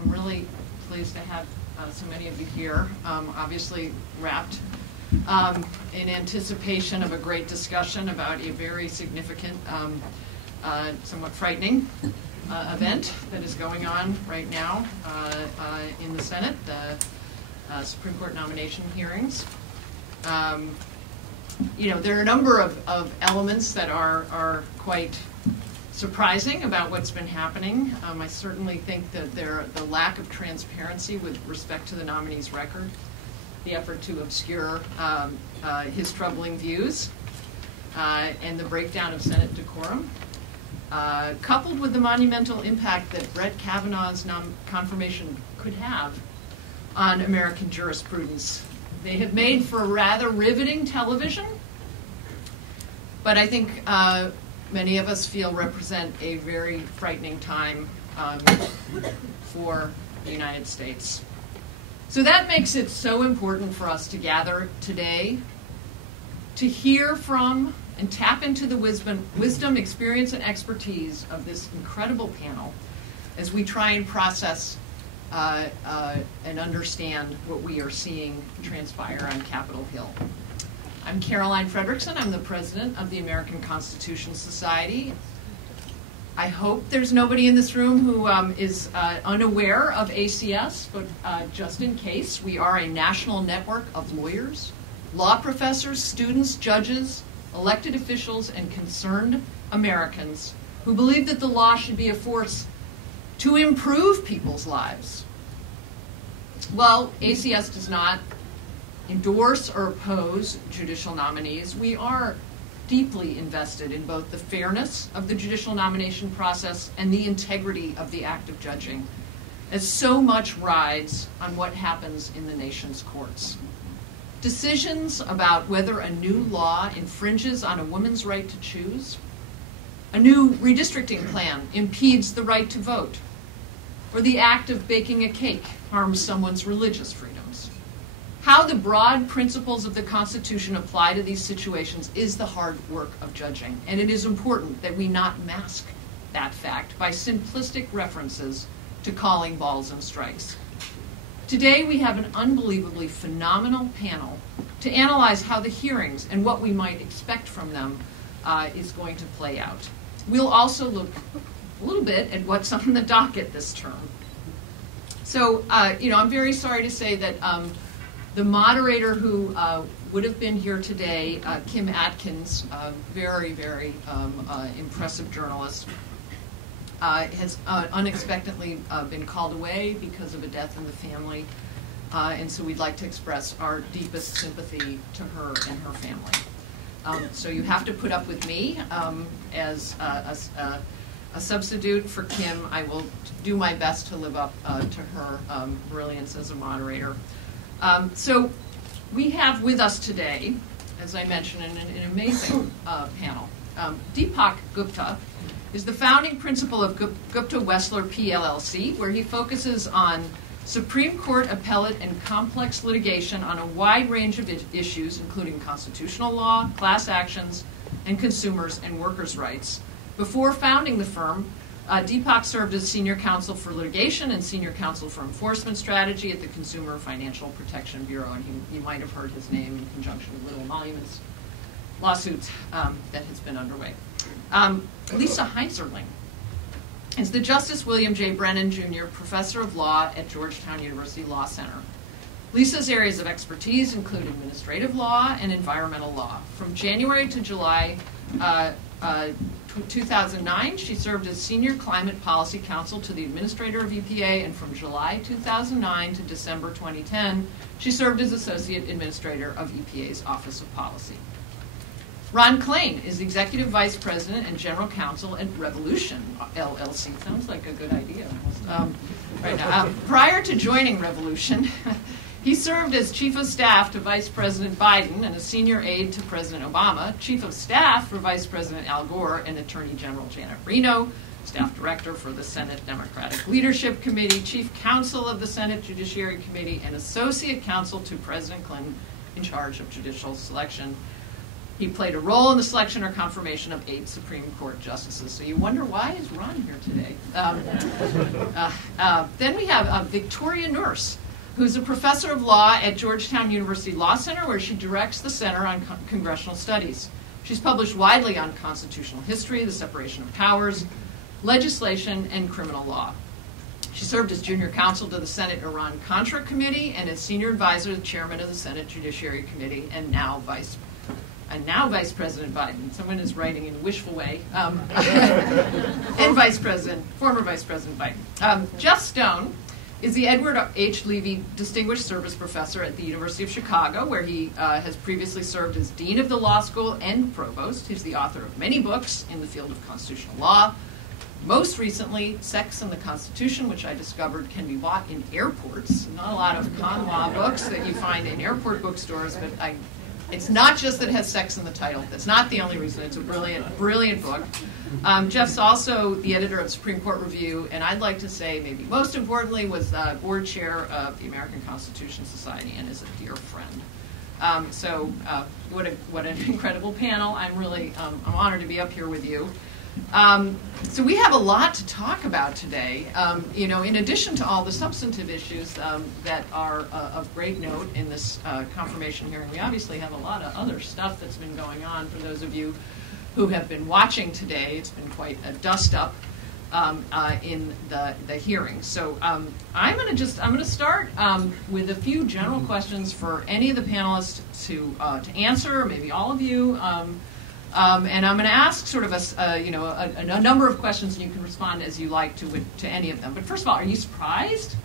I'm really pleased to have so many of you here, obviously wrapped in anticipation of a great discussion about a very significant, somewhat frightening event that is going on right now in the Senate, the Supreme Court nomination hearings. There are a number of elements that are quite surprising about what's been happening. I certainly think that the lack of transparency with respect to the nominee's record, the effort to obscure his troubling views, and the breakdown of Senate decorum, coupled with the monumental impact that Brett Kavanaugh's confirmation could have on American jurisprudence. They have made for rather riveting television, but I think many of us feel represent a very frightening time for the United States. So that makes it so important for us to gather today to hear from and tap into the wisdom, experience, and expertise of this incredible panel as we try and process and understand what we are seeing transpire on Capitol Hill. I'm Caroline Fredrickson. I'm the president of the American Constitution Society. I hope there's nobody in this room who is unaware of ACS, but just in case, we are a national network of lawyers, law professors, students, judges, elected officials, and concerned Americans who believe that the law should be a force to improve people's lives. Well, ACS does not endorse or oppose judicial nominees. We are deeply invested in both the fairness of the judicial nomination process and the integrity of the act of judging, as so much rides on what happens in the nation's courts. Decisions about whether a new law infringes on a woman's right to choose, a new redistricting plan impedes the right to vote, or the act of baking a cake harms someone's religious freedoms. How the broad principles of the Constitution apply to these situations is the hard work of judging, and it is important that we not mask that fact by simplistic references to calling balls and strikes. Today we have an unbelievably phenomenal panel to analyze how the hearings and what we might expect from them is going to play out. We'll also look a little bit at what's on the docket this term. So, I'm very sorry to say that the moderator who would have been here today, Kim Atkins, very, very impressive journalist, has unexpectedly been called away because of a death in the family. And so we'd like to express our deepest sympathy to her and her family. So you have to put up with me as a substitute for Kim. I will do my best to live up to her brilliance as a moderator. So we have with us today, as I mentioned, an amazing panel. Deepak Gupta is the founding principal of Gupta Wessler PLLC, where he focuses on Supreme Court appellate and complex litigation on a wide range of issues, including constitutional law, class actions, and consumers and workers' rights. Before founding the firm, Deepak served as senior counsel for litigation and senior counsel for enforcement strategy at the Consumer Financial Protection Bureau, and you might have heard his name in conjunction with Little Emoluments lawsuits that has been underway. Lisa Heinzerling is the Justice William J. Brennan Jr. Professor of Law at Georgetown University Law Center. Lisa's areas of expertise include administrative law and environmental law. From January to July 2009, she served as Senior Climate Policy Counsel to the Administrator of EPA, and from July 2009 to December 2010, she served as Associate Administrator of EPA's Office of Policy. Ron Klain is Executive Vice President and General Counsel at Revolution, LLC. Sounds like a good idea. Right now. Prior to joining Revolution, he served as Chief of Staff to Vice President Biden and a senior aide to President Obama, Chief of Staff for Vice President Al Gore and Attorney General Janet Reno, Staff Director for the Senate Democratic Leadership Committee, Chief Counsel of the Senate Judiciary Committee, and Associate Counsel to President Clinton in charge of judicial selection. He played a role in the selection or confirmation of 8 Supreme Court justices. So you wonder, why is Ron here today? Then we have Victoria Nourse, who's a professor of law at Georgetown University Law Center, where she directs the Center on Congressional Studies. She's published widely on constitutional history, the separation of powers, legislation, and criminal law. She served as junior counsel to the Senate Iran-Contra Committee and as senior advisor to the chairman of the Senate Judiciary Committee, and now Vice President Biden. Someone is writing in a wishful way. And former Vice President Biden. Jeff Stone is the Edward H. Levy Distinguished Service Professor at the University of Chicago, where he has previously served as Dean of the Law School and Provost. He's the author of many books in the field of constitutional law. Most recently, Sex and the Constitution, which I discovered can be bought in airports. Not a lot of con law books that you find in airport bookstores, but it's not just that it has sex in the title. That's not the only reason. It's a brilliant, brilliant book. Jeff's also the editor of Supreme Court Review, and I'd like to say, maybe most importantly, was board chair of the American Constitution Society and is a dear friend. What an incredible panel. I'm honored to be up here with you. So we have a lot to talk about today. In addition to all the substantive issues that are of great note in this confirmation hearing, we obviously have a lot of other stuff that's been going on. For those of you who have been watching today, it's been quite a dust-up in the hearing. So I'm going to start with a few general questions for any of the panelists to answer, maybe all of you. And I'm going to ask sort of a number of questions, and you can respond as you like to any of them. But first of all, are you surprised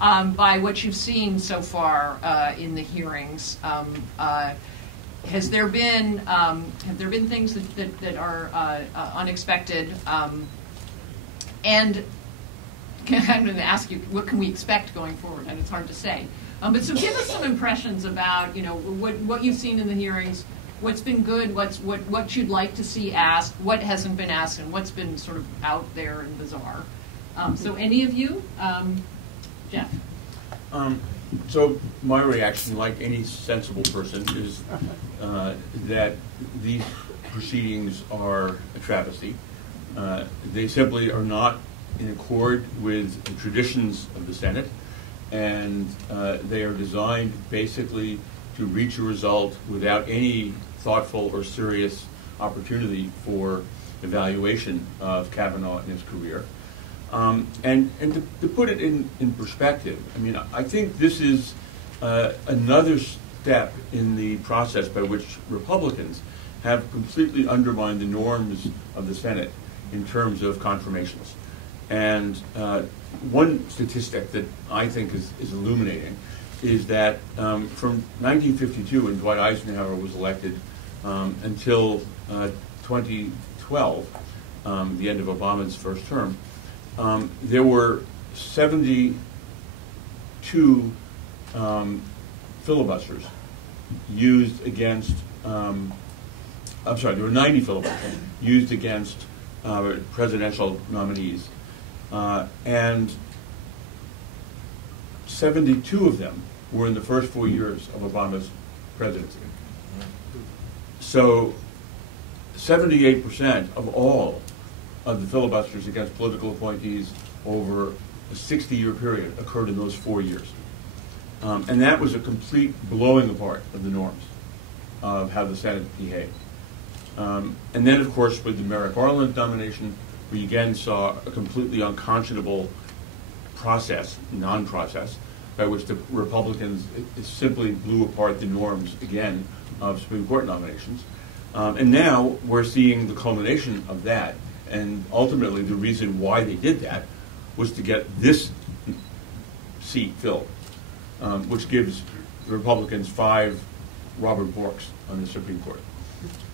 by what you've seen so far in the hearings? Have there been things that are unexpected? And I'm going to ask you, what can we expect going forward? And it's hard to say. But so give us some impressions about what you've seen in the hearings. What's been good, what you'd like to see asked, what hasn't been asked, and what's been sort of out there and bizarre. So any of you? Jeff? So my reaction, like any sensible person, is that these proceedings are a travesty. They simply are not in accord with the traditions of the Senate, and they are designed basically to reach a result without any thoughtful or serious opportunity for evaluation of Kavanaugh in his career. And to put it in perspective, I mean, I think this is another step in the process by which Republicans have completely undermined the norms of the Senate in terms of confirmations. And one statistic that I think is illuminating is that from 1952, when Dwight Eisenhower was elected, until 2012, the end of Obama's first term, there were 72 filibusters used against, there were 90 filibusters used against presidential nominees, and 72 of them were in the first 4 years of Obama's presidency. So 78% of all of the filibusters against political appointees over a 60-year period occurred in those 4 years. And that was a complete blowing apart of the norms of how the Senate behaved. And then, of course, with the Merrick Garland nomination, we again saw a completely unconscionable process, non-process, by which the Republicans simply blew apart the norms, again, of Supreme Court nominations. And now we're seeing the culmination of that. And ultimately, the reason why they did that was to get this seat filled, which gives the Republicans 5 Robert Borks on the Supreme Court.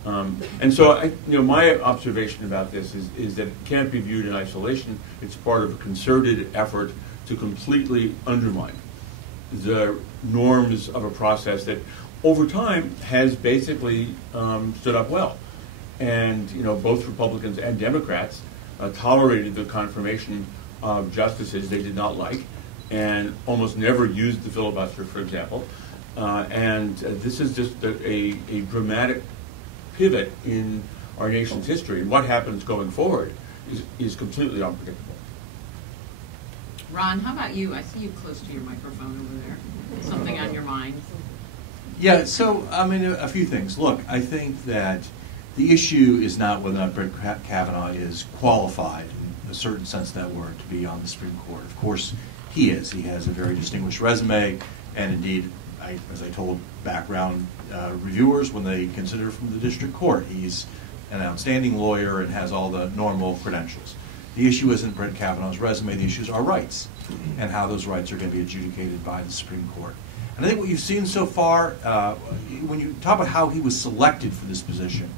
And so, my observation about this is that it can't be viewed in isolation. It's part of a concerted effort to completely undermine the norms of a process that, over time, has basically stood up well. And both Republicans and Democrats tolerated the confirmation of justices they did not like, and almost never used the filibuster, for example. And this is just a dramatic pivot in our nation's history, and what happens going forward is completely unpredictable. Ron, how about you? I see you close to your microphone over there. Something on your mind? Yeah, so, I mean, a few things. Look, I think that the issue is not whether or not Brett Kavanaugh is qualified, in a certain sense of that word, to be on the Supreme Court. Of course, he is. He has a very distinguished resume, and indeed, as I told background reviewers when they consider from the district court, he's an outstanding lawyer and has all the normal credentials. The issue isn't Brett Kavanaugh's resume. The issue is our rights and how those rights are going to be adjudicated by the Supreme Court. And I think what you've seen so far, when you talk about how he was selected for this position,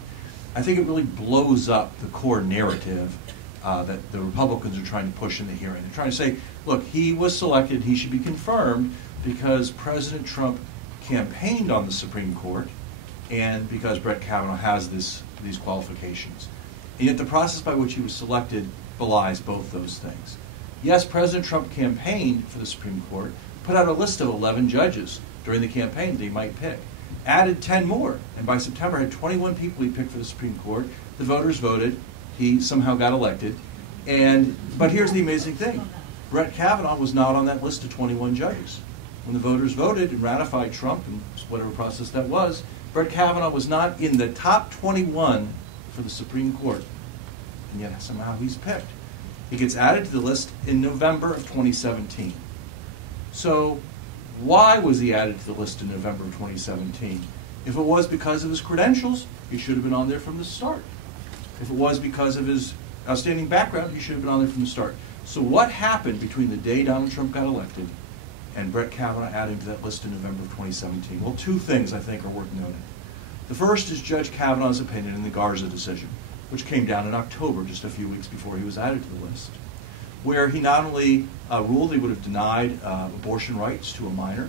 I think it really blows up the core narrative that the Republicans are trying to push in the hearing. They're trying to say, look, he was selected, he should be confirmed because President Trump campaigned on the Supreme Court and because Brett Kavanaugh has these qualifications. And yet the process by which he was selected belies both those things. Yes, President Trump campaigned for the Supreme Court, put out a list of 11 judges during the campaign that he might pick, added 10 more, and by September had 21 people he picked for the Supreme Court. The voters voted. He somehow got elected. But here's the amazing thing. Brett Kavanaugh was not on that list of 21 judges. When the voters voted and ratified Trump, and whatever process that was, Brett Kavanaugh was not in the top 21 for the Supreme Court. And yet somehow he's picked. He gets added to the list in November of 2017. So why was he added to the list in November of 2017? If it was because of his credentials, he should have been on there from the start. If it was because of his outstanding background, he should have been on there from the start. So what happened between the day Donald Trump got elected and Brett Kavanaugh adding to that list in November of 2017? Well, two things I think are worth noting. The first is Judge Kavanaugh's opinion in the Garza decision, which came down in October, just a few weeks before he was added to the list, where he not only ruled he would have denied abortion rights to a minor,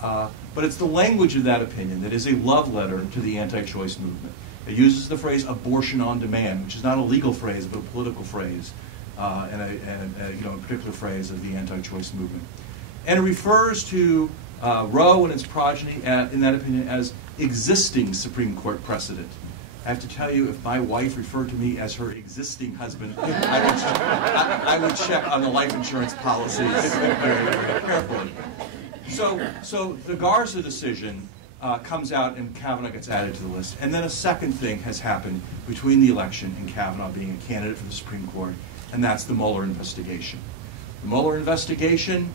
but it's the language of that opinion that is a love letter to the anti-choice movement. It uses the phrase abortion on demand, which is not a legal phrase, but a political phrase, and a particular phrase of the anti-choice movement. And it refers to Roe and its progeny, in that opinion, as existing Supreme Court precedent. I have to tell you, if my wife referred to me as her existing husband, I would check on the life insurance policies very, very carefully. So the Garza decision comes out and Kavanaugh gets added to the list. And then a second thing has happened between the election and Kavanaugh being a candidate for the Supreme Court, and that's the Mueller investigation. The Mueller investigation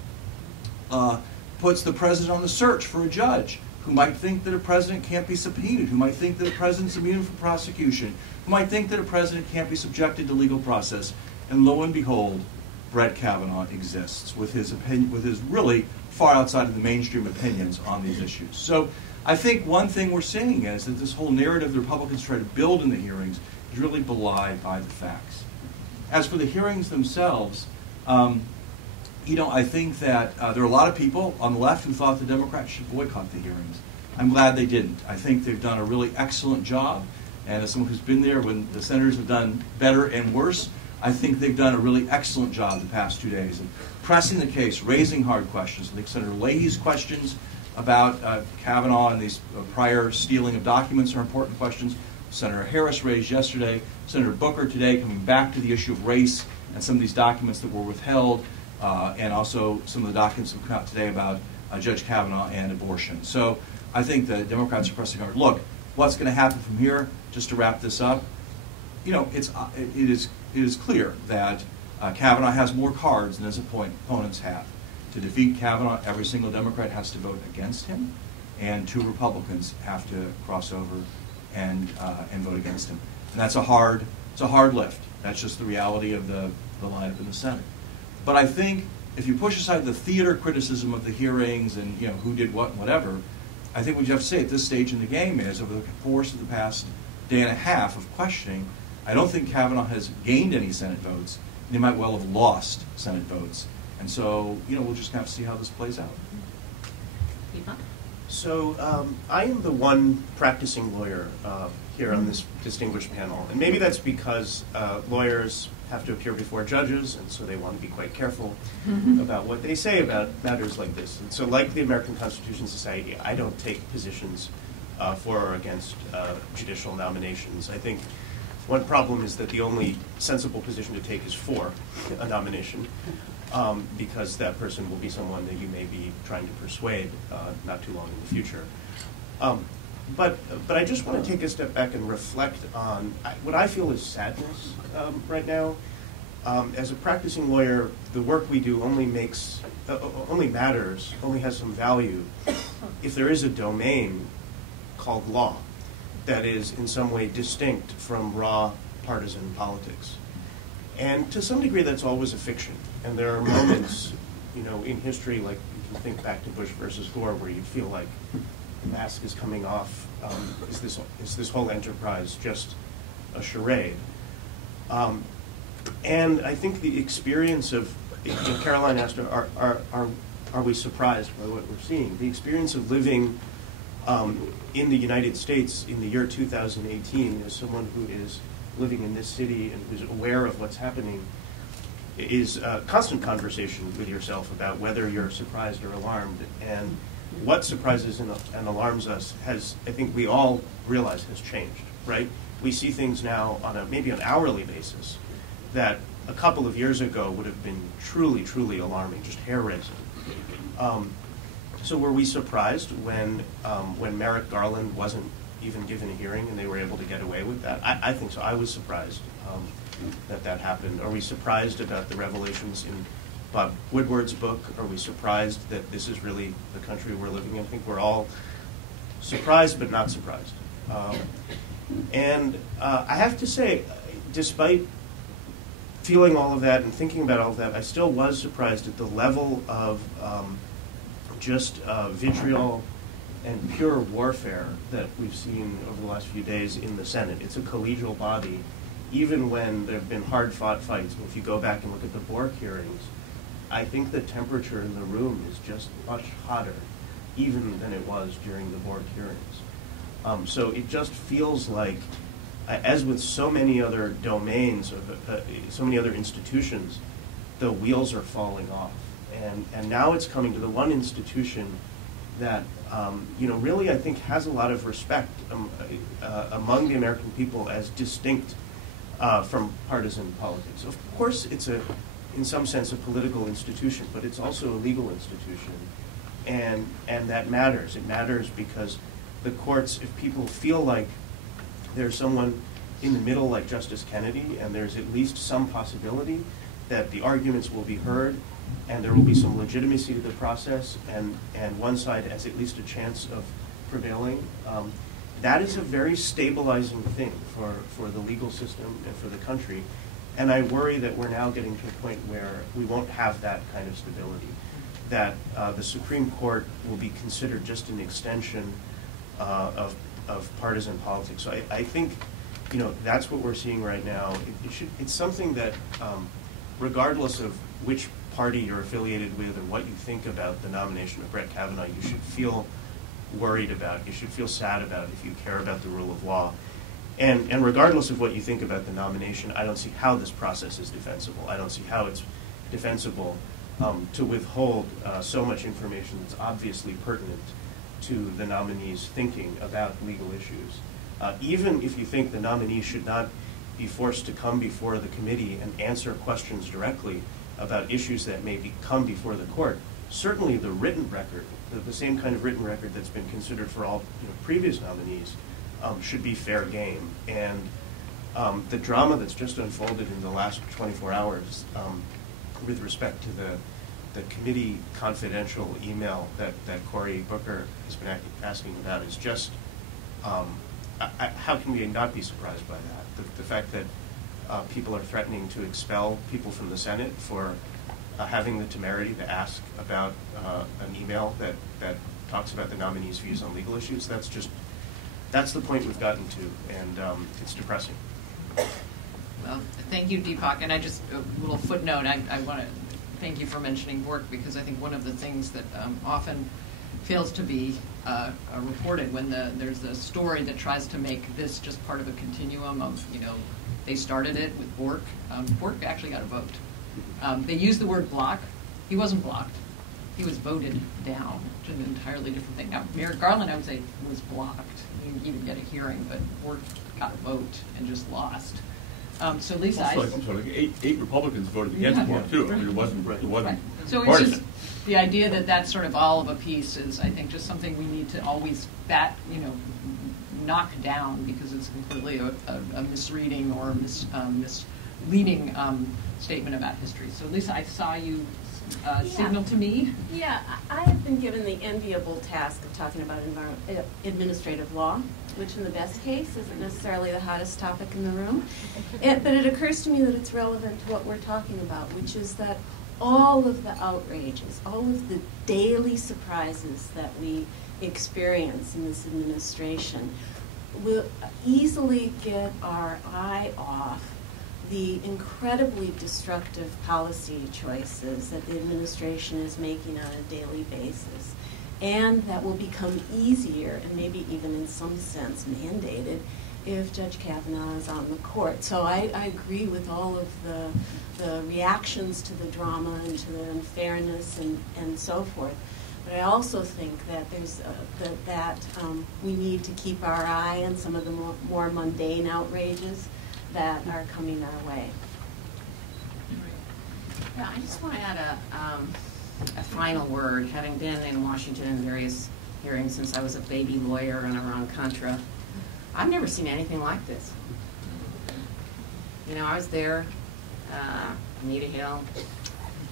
puts the president on the search for a judge who might think that a president can't be subpoenaed, who might think that a president's immune from prosecution, who might think that a president can't be subjected to legal process. And lo and behold, Brett Kavanaugh exists with his opinion, with his really far outside of the mainstream opinions on these issues. So I think one thing we're seeing is that this whole narrative the Republicans try to build in the hearings is really belied by the facts. As for the hearings themselves, I think that there are a lot of people on the left who thought the Democrats should boycott the hearings. I'm glad they didn't. I think they've done a really excellent job. And as someone who's been there when the senators have done better and worse, I think they've done a really excellent job the past 2 days of pressing the case, raising hard questions. I think Senator Leahy's questions about Kavanaugh and these prior stealing of documents are important questions. Senator Harris raised yesterday. Senator Booker today coming back to the issue of race and some of these documents that were withheld. And also some of the documents that come out today about Judge Kavanaugh and abortion. So I think the Democrats are pressing hard. Look, what's going to happen from here? Just to wrap this up, it is clear that Kavanaugh has more cards than his opponents have. To defeat Kavanaugh, every single Democrat has to vote against him, and 2 Republicans have to cross over and vote against him. And that's a hard lift. That's just the reality of the lineup in the Senate. But I think if you push aside the theater criticism of the hearings and who did what and whatever, I think what you have to say at this stage in the game is over the course of the past day and a half of questioning, I don't think Kavanaugh has gained any Senate votes. They might well have lost Senate votes. And so, we'll just have to see how this plays out. Deepak? So I am the one practicing lawyer here on this distinguished panel. And maybe that's because lawyers have to appear before judges, and so they want to be quite careful about what they say about matters like this. And so like the American Constitution Society, I don't take positions for or against judicial nominations. I think one problem is that the only sensible position to take is for a nomination, because that person will be someone that you may be trying to persuade not too long in the future. But I just want to take a step back and reflect on what I feel is sadness right now. As a practicing lawyer, the work we do only matters, only has some value if there is a domain called law that is in some way distinct from raw partisan politics. And to some degree, that's always a fiction. And there are moments, in history, like you can think back to Bush versus Gore, where you feel like the mask is coming off. Is this whole enterprise just a charade? And I think the experience of, Caroline asked, are we surprised by what we're seeing? The experience of living in the United States in the year 2018 as someone who is living in this city and who's aware of what's happening is a constant conversation with yourself about whether you're surprised or alarmed. And what surprises and alarms us has, I think we all realize, has changed, right? We see things now on maybe an hourly basis that a couple of years ago would have been truly, truly alarming, just hair-raising. So were we surprised when Merrick Garland wasn't even given a hearing and they were able to get away with that? I think so. I was surprised that happened. Are we surprised about the revelations in Bob Woodward's book? Are we surprised that this is really the country we're living in? I think we're all surprised but not surprised. And I have to say, despite feeling all of that and thinking about all of that, I still was surprised at the level of just vitriol and pure warfare that we've seen over the last few days in the Senate. It's a collegial body, even when there have been hard-fought fights. And if you go back and look at the Bork hearings, I think the temperature in the room is just much hotter, even than it was during the Bork hearings. So it just feels like, as with so many other domains, so many other institutions, the wheels are falling off. And now it's coming to the one institution that, really I think has a lot of respect among the American people as distinct from partisan politics. Of course, it's in some sense, a political institution, but it's also a legal institution. And that matters. It matters because the courts, if people feel like there's someone in the middle like Justice Kennedy, and there's at least some possibility that the arguments will be heard, and there will be some legitimacy to the process, and one side has at least a chance of prevailing, that is a very stabilizing thing for the legal system and for the country. And I worry that we're now getting to a point where we won't have that kind of stability, that the Supreme Court will be considered just an extension of partisan politics. So I think, that's what we're seeing right now. It's something that, regardless of which party you're affiliated with or what you think about the nomination of Brett Kavanaugh, you should feel worried about. You should feel sad about if you care about the rule of law. And regardless of what you think about the nomination, I don't see how this process is defensible. I don't see how it's defensible to withhold so much information that's obviously pertinent to the nominee's thinking about legal issues. Even if you think the nominee should not be forced to come before the committee and answer questions directly about issues that may come before the court, certainly the written record, the same kind of written record that's been considered for all previous nominees, should be fair game. And the drama that's just unfolded in the last 24 hours with respect to the committee confidential email that Cory Booker has been asking about is just, how can we not be surprised by that? The fact that people are threatening to expel people from the Senate for having the temerity to ask about an email that talks about the nominee's views on legal issues, that's the point we've gotten to, and it's depressing. Well, thank you, Deepak. And a little footnote, I want to thank you for mentioning Bork, because I think one of the things that often fails to be reported when there's a story that tries to make this just part of a continuum of, they started it with Bork. Bork actually got a vote. They used the word block. He wasn't blocked. he was voted down, which is an entirely different thing. Now, Merrick Garland, I would say, was blocked. He didn't even get a hearing, but Bork got a vote and just lost. So Lisa, I'm sorry, eight Republicans voted against Bork too. I mean, it wasn't. Right. So it's partisan. just the idea that that's sort of all of a piece is, I think, just something we need to always knock down, because it's completely a misreading or misleading statement about history. So Lisa, I saw you signal to me. Yeah, I have been given the enviable task of talking about administrative law, which in the best case isn't necessarily the hottest topic in the room. But it occurs to me that it's relevant to what we're talking about, which is that all of the outrages, all of the daily surprises that we experience in this administration will easily get our eye off the incredibly destructive policy choices that the administration is making on a daily basis, and that will become easier and maybe even in some sense mandated if Judge Kavanaugh is on the court. So I agree with all of the reactions to the drama and to the unfairness and so forth. But I also think that there's we need to keep our eye on some of the more mundane outrages that are coming our way. Yeah, I just want to add a final word. Having been in Washington in various hearings since I was a baby lawyer and around Contra, I've never seen anything like this. You know, I was there, Anita Hill.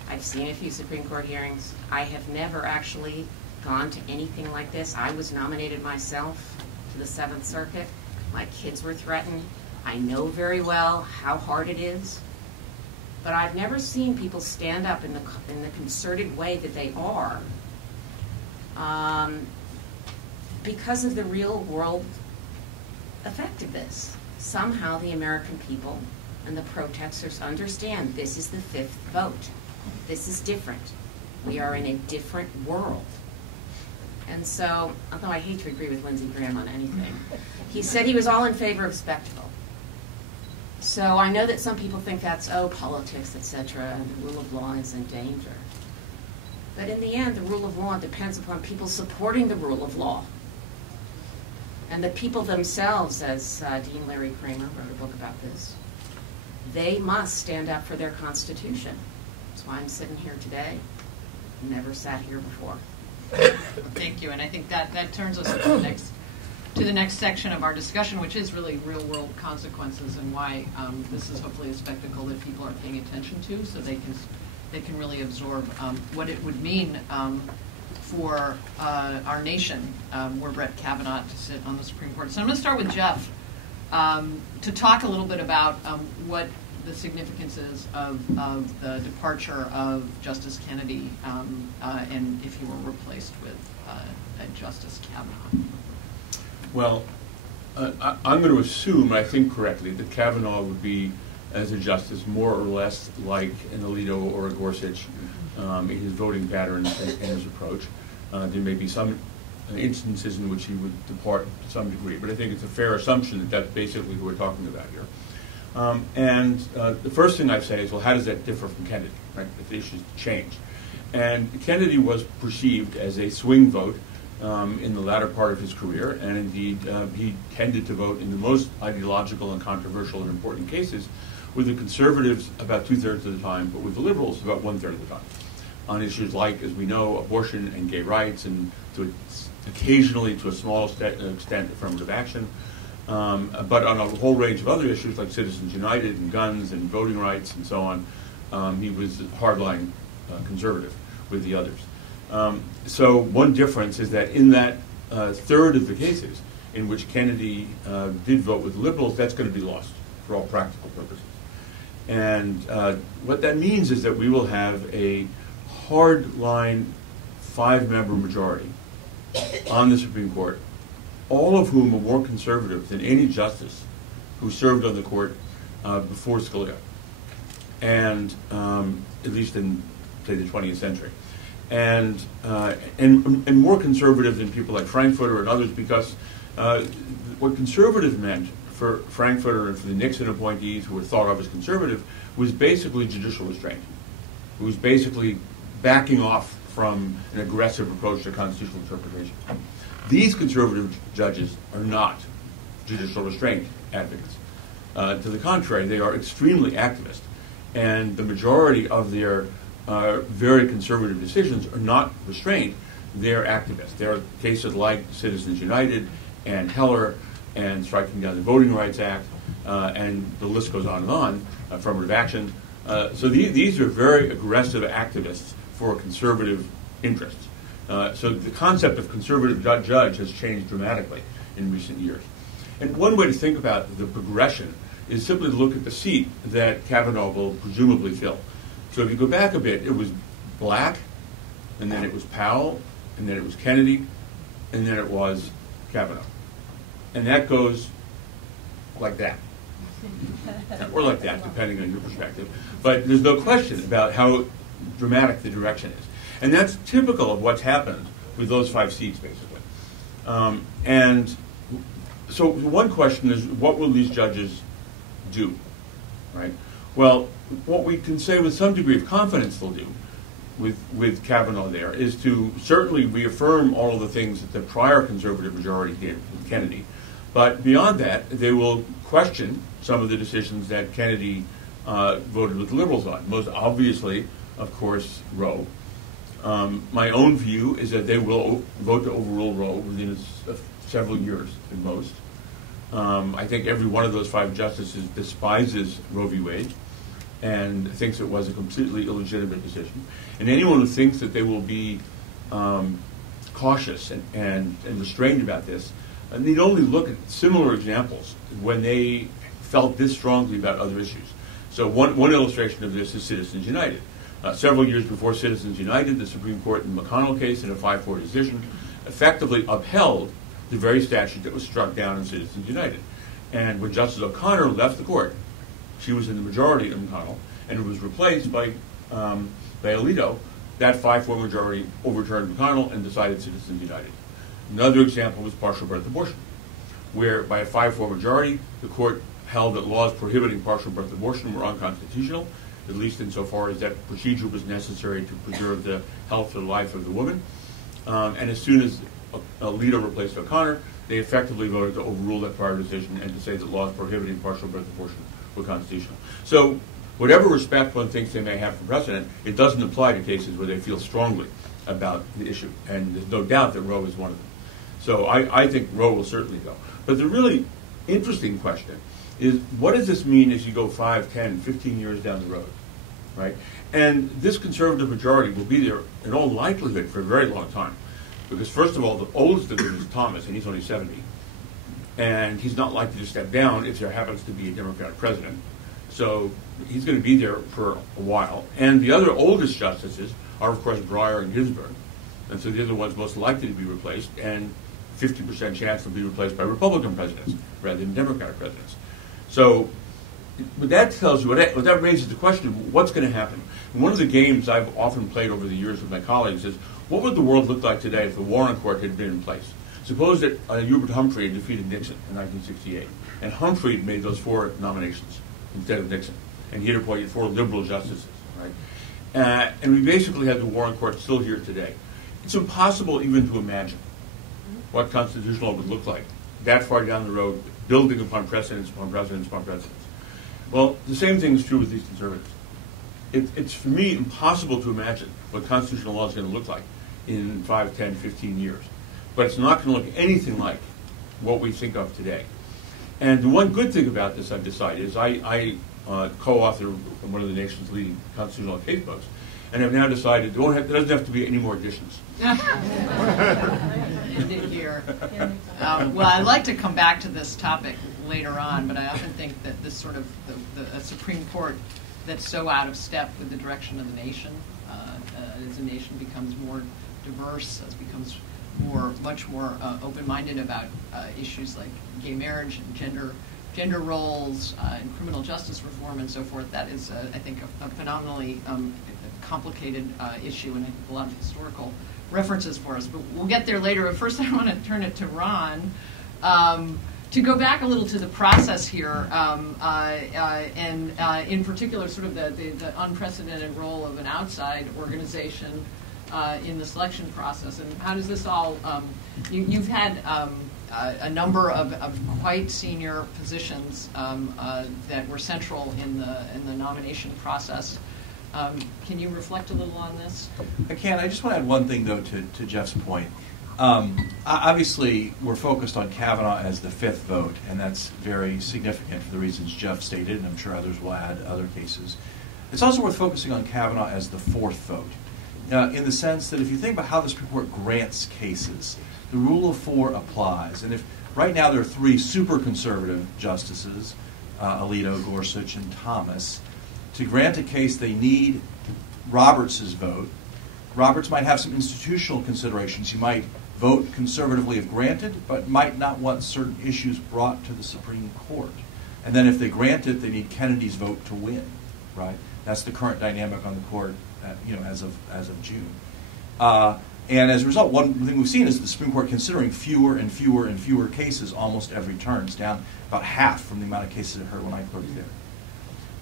I've seen a few Supreme Court hearings. I have never actually gone to anything like this. I was nominated myself to the 7th Circuit. My kids were threatened. I know very well how hard it is. But I've never seen people stand up in the concerted way that they are because of the real world effect of this. Somehow the American people and the protesters understand this is the 5th vote. This is different. We are in a different world. And so, although I hate to agree with Lindsey Graham on anything, he said he was all in favor of spectacle. So I know that some people think that's, politics, etc., and the rule of law is in danger. But in the end, the rule of law depends upon people supporting the rule of law. And the people themselves, as Dean Larry Kramer wrote a book about this, they must stand up for their Constitution. That's why I'm sitting here today. Never sat here before. Thank you, and I think that turns us to the next section of our discussion, which is really real-world consequences and why this is hopefully a spectacle that people are paying attention to, so they can really absorb what it would mean for our nation, were Brett Kavanaugh to sit on the Supreme Court. So I'm going to start with Jeff to talk a little bit about what the significance is of the departure of Justice Kennedy and if he were replaced with Justice Kavanaugh. Well, I'm going to assume, I think correctly, that Kavanaugh would be, as a justice, more or less like an Alito or a Gorsuch in his voting patterns and his approach. There may be some instances in which he would depart to some degree, but I think it's a fair assumption that that's basically who we're talking about here. And the first thing I say is, well, how does that differ from Kennedy, right, if the issues change? And Kennedy was perceived as a swing vote in the latter part of his career, and indeed he tended to vote in the most ideological and controversial and important cases with the conservatives about 2/3 of the time, but with the liberals about 1/3 of the time, on issues like, as we know, abortion and gay rights, and occasionally to a small extent affirmative action, but on a whole range of other issues like Citizens United and guns and voting rights and so on, he was hardline conservative with the others. So one difference is that in that third of the cases in which Kennedy did vote with the liberals, that's going to be lost for all practical purposes. And what that means is that we will have a hard-line 5-member majority on the Supreme Court, all of whom are more conservative than any justice who served on the court before Scalia, and at least in, say, the 20th century. And more conservative than people like Frankfurter and others, because what conservative meant for Frankfurter and for the Nixon appointees who were thought of as conservative was basically judicial restraint. It was basically backing off from an aggressive approach to constitutional interpretation. These conservative judges are not judicial restraint advocates. To the contrary, they are extremely activist, and the majority of their very conservative decisions are not restraint, they're activist. There are cases like Citizens United and Heller and striking down the Voting Rights Act, and the list goes on, affirmative action. So these are very aggressive activists for conservative interests. So the concept of conservative judge has changed dramatically in recent years. And one way to think about the progression is simply to look at the seat that Kavanaugh will presumably fill. So if you go back a bit, it was Black, and then it was Powell, and then it was Kennedy, and then it was Kavanaugh. And that goes like that. Or like that, depending on your perspective. But there's no question about how dramatic the direction is. And that's typical of what's happened with those 5 seats, basically. And so one question is, what will these judges do, right? Well, what we can say with some degree of confidence they'll do with Kavanaugh there is to certainly reaffirm all of the things that the prior conservative majority did with Kennedy. But beyond that, they will question some of the decisions that Kennedy voted with the liberals on. Most obviously, of course, Roe. My own view is that they will vote to overrule Roe within several years at most. I think every one of those 5 justices despises Roe v. Wade and thinks it was a completely illegitimate decision. And anyone who thinks that they will be cautious and restrained about this need only look at similar examples when they felt this strongly about other issues. So one illustration of this is Citizens United. Several years before Citizens United, the Supreme Court in the McConnell case, in a 5-4 decision, effectively upheld the very statute that was struck down in Citizens United. And when Justice O'Connor left the court, she was in the majority in McConnell, and it was replaced by Alito. That 5-4 majority overturned McConnell and decided Citizens United. Another example was partial birth abortion, where by a 5-4 majority, the court held that laws prohibiting partial birth abortion were unconstitutional, at least insofar as that procedure was necessary to preserve the health or life of the woman. And as soon as Alito replaced O'Connor, they effectively voted to overrule that prior decision and to say that laws prohibiting partial birth abortion were constitutional. So whatever respect one thinks they may have for precedent, it doesn't apply to cases where they feel strongly about the issue. And there's no doubt that Roe is one of them. So I think Roe will certainly go. But the really interesting question is, what does this mean as you go 5, 10, 15 years down the road, right? And this conservative majority will be there in all likelihood for a very long time. Because first of all, the oldest of them is Thomas, and he's only 70. And he's not likely to step down if there happens to be a Democratic president. So he's going to be there for a while. And the other oldest justices are, of course, Breyer and Ginsburg. And so they're the ones most likely to be replaced, and 50% chance they'll be replaced by Republican presidents rather than Democratic presidents. So what that tells you, what that raises the question of what's going to happen. And one of the games I've often played over the years with my colleagues is, what would the world look like today if the Warren Court had been in place? Suppose that Hubert Humphrey had defeated Nixon in 1968, and Humphrey had made those 4 nominations instead of Nixon, and he had appointed 4 liberal justices, right? And we basically had the Warren Court still here today. It's impossible even to imagine what constitutional law would look like that far down the road, building upon precedents, upon precedents, upon precedents. Well, the same thing is true with these conservatives. It's for me impossible to imagine what constitutional law is going to look like in 5, 10, 15 years. But it's not going to look anything like what we think of today. And the one good thing about this, I've decided, is I co-author one of the nation's leading constitutional law case books, and have now decided there doesn't have to be any more additions. Well, I'd like to come back to this topic later on, but I often think that this sort of a Supreme Court that's so out of step with the direction of the nation, as the nation becomes more diverse, as becomes much more open-minded about issues like gay marriage and gender roles and criminal justice reform and so forth. That is, I think, a phenomenally complicated issue, and I think a lot of historical references for us. But we'll get there later. But first, I want to turn it to Ron. To go back a little to the process here, and in particular, sort of the unprecedented role of an outside organization in the selection process, and how does this all? You've had a number of quite senior positions that were central in the nomination process. Can you reflect a little on this? I can. I just want to add one thing, though, to Jeff's point. Obviously, we're focused on Kavanaugh as the fifth vote, and that's very significant for the reasons Jeff stated, and I'm sure others will add other cases. It's also worth focusing on Kavanaugh as the fourth vote, in the sense that if you think about how the Supreme Court grants cases, the rule of four applies. And if right now there are three super conservative justices, Alito, Gorsuch, and Thomas, to grant a case they need Roberts' vote. Roberts might have some institutional considerations. He might vote conservatively if granted, but might not want certain issues brought to the Supreme Court. And then if they grant it, they need Kennedy's vote to win, right? That's the current dynamic on the court, as of June. And as a result, one thing we've seen is the Supreme Court considering fewer and fewer and fewer cases almost every turn. It's down about half from the amount of cases it heard when I clerked there.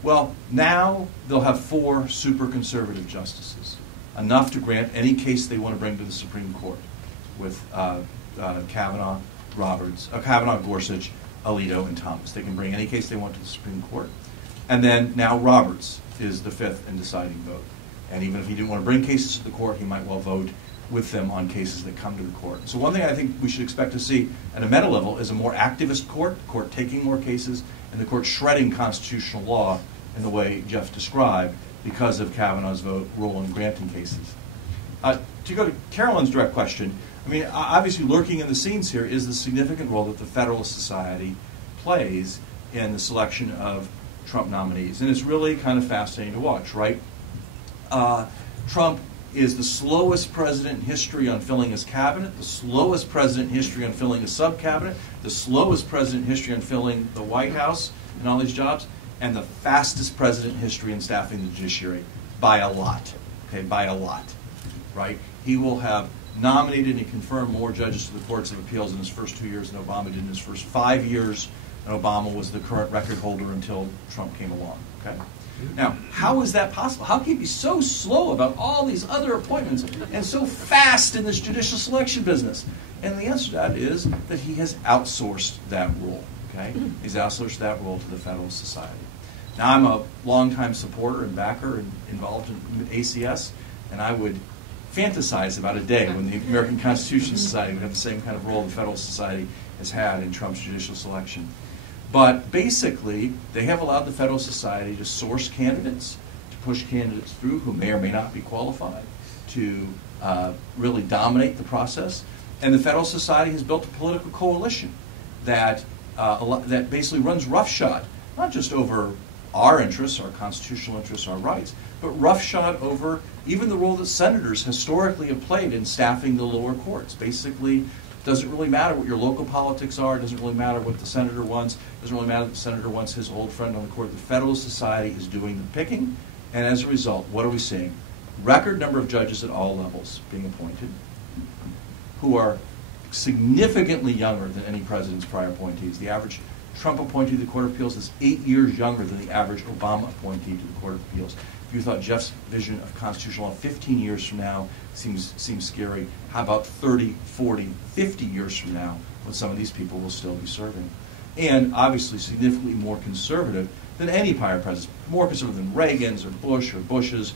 Well, now they'll have four super conservative justices, enough to grant any case they want to bring to the Supreme Court with Kavanaugh, Gorsuch, Alito, and Thomas. They can bring any case they want to the Supreme Court. And then now Roberts is the fifth and deciding vote. And even if he didn't want to bring cases to the court, he might well vote with them on cases that come to the court. So one thing I think we should expect to see at a meta level is a more activist court, the court taking more cases, and the court shredding constitutional law in the way Jeff described because of Kavanaugh's role in granting cases. To go to Carolyn's direct question, I mean, obviously lurking in the scenes here is the significant role that the Federalist Society plays in the selection of Trump nominees. And it's really kind of fascinating to watch, right? Trump is the slowest president in history on filling his cabinet, the slowest president in history on filling his sub-cabinet, the slowest president in history on filling the White House and all these jobs, and the fastest president in history in staffing the judiciary by a lot, okay, by a lot, right? He will have nominated and confirmed more judges to the courts of appeals in his first 2 years than Obama did in his first 5 years, and Obama was the current record holder until Trump came along, okay? Now, how is that possible? How can he be so slow about all these other appointments and so fast in this judicial selection business? And the answer to that is that he has outsourced that role, okay? He's outsourced that role to the Federalist Society. Now, I'm a longtime supporter and backer and involved in ACS, and I would fantasize about a day when the American Constitution Society would have the same kind of role the Federalist Society has had in Trump's judicial selection. But basically, they have allowed the Federalist Society to source candidates, to push candidates through who may or may not be qualified, to really dominate the process. And the Federalist Society has built a political coalition that basically runs roughshod, not just over our interests, our constitutional interests, our rights, but roughshod over even the role that senators historically have played in staffing the lower courts. Basically, doesn't really matter what your local politics are, doesn't really matter what the senator wants, doesn't really matter that the senator wants his old friend on the court. The Federalist Society is doing the picking, and as a result, what are we seeing? Record number of judges at all levels being appointed, who are significantly younger than any president's prior appointees. The average Trump appointee to the Court of Appeals is 8 years younger than the average Obama appointee to the Court of Appeals. If you thought Jeff's vision of constitutional law 15 years from now seems scary, how about 30, 40, 50 years from now when some of these people will still be serving? And obviously significantly more conservative than any prior president, more conservative than Reagan's or Bush or Bush's,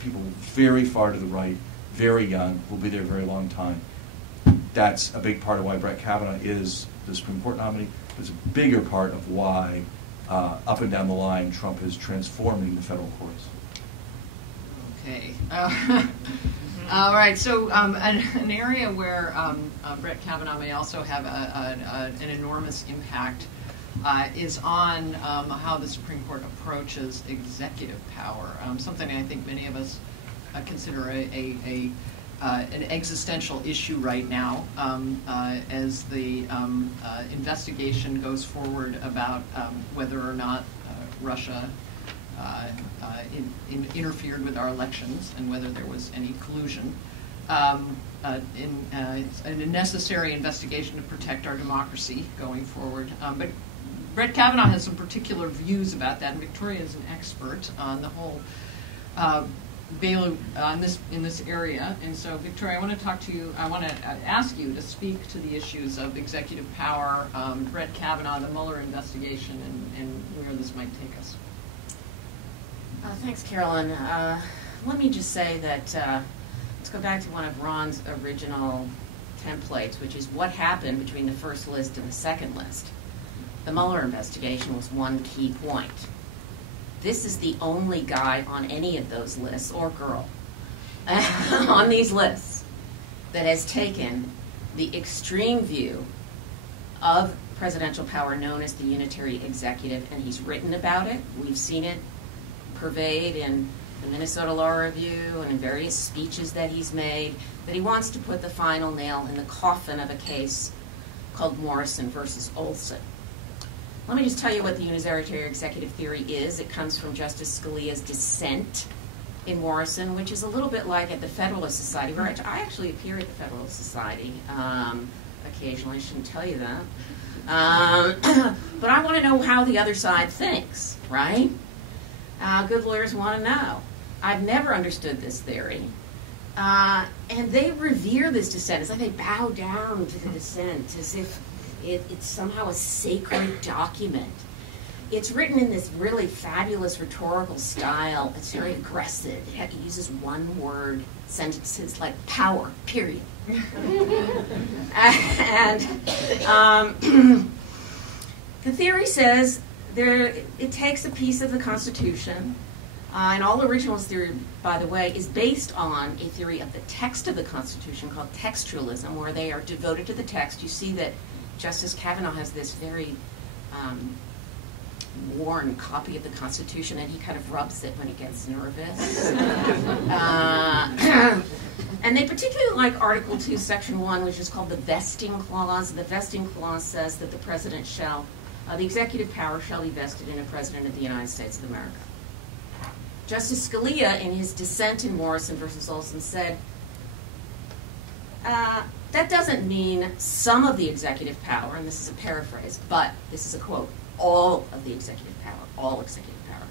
people very far to the right, very young, will be there a very long time. That's a big part of why Brett Kavanaugh is the Supreme Court nominee. But it's a bigger part of why, up and down the line, Trump is transforming the federal courts. Okay. All right. So an area where Brett Kavanaugh may also have an enormous impact is on how the Supreme Court approaches executive power, something I think many of us consider an existential issue right now as the investigation goes forward about whether or not Russia interfered with our elections and whether there was any collusion. It's a necessary investigation to protect our democracy going forward. But Brett Kavanaugh has some particular views about that, and Victoria is an expert on the whole bailiff in this area. And so, Victoria, I want to talk to you. I want to ask you to speak to the issues of executive power, Brett Kavanaugh, the Mueller investigation, and where this might take us. Thanks, Carolyn. Let me just say that let's go back to one of Ron's original templates, which is what happened between the first list and the second list. The Mueller investigation was one key point. This is the only guy on any of those lists, or girl, on these lists, that has taken the extreme view of presidential power known as the unitary executive, and he's written about it. We've seen it pervade in the Minnesota Law Review and in various speeches that he's made, that he wants to put the final nail in the coffin of a case called Morrison versus Olson. Let me just tell you what the unitary executive theory is. It comes from Justice Scalia's dissent in Morrison, which is a little bit like at the Federalist Society, where I actually appear at the Federalist Society occasionally. I shouldn't tell you that. But I want to know how the other side thinks, right? Good lawyers want to know. I've never understood this theory. And they revere this dissent. It's like they bow down to the dissent as if it's somehow a sacred document. It's written in this really fabulous rhetorical style. It's very aggressive. It uses one-word sentences like power, period. And the theory says it takes a piece of the Constitution, and all originalist theory, by the way, is based on a theory of the text of the Constitution called textualism, where they are devoted to the text. You see that Justice Kavanaugh has this very worn copy of the Constitution, and he kind of rubs it when he gets nervous. And they particularly like Article 2, Section 1, which is called the vesting clause. The vesting clause says that the president shall, the executive power shall be vested in a president of the United States of America. Justice Scalia, in his dissent in Morrison versus Olson, said, that doesn't mean some of the executive power, and this is a paraphrase, but this is a quote, all of the executive power, all executive power.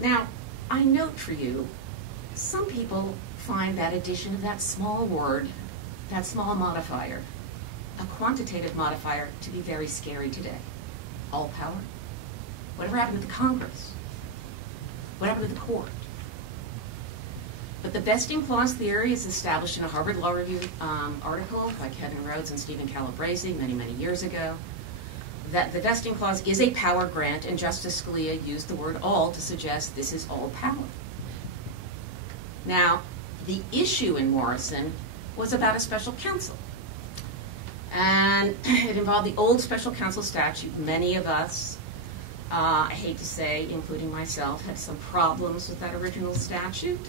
Now, I note for you, some people find that addition of that small word, that small modifier, a quantitative modifier, to be very scary today. All power. Whatever happened to the Congress? What happened to the court? But the vesting clause theory is established in a Harvard Law Review article by Kevin Rhodes and Stephen Calabrese many, many years ago, that the vesting clause is a power grant, and Justice Scalia used the word all to suggest this is all power. Now, the issue in Morrison was about a special counsel. And it involved the old special counsel statute. Many of us, I hate to say, including myself, had some problems with that original statute.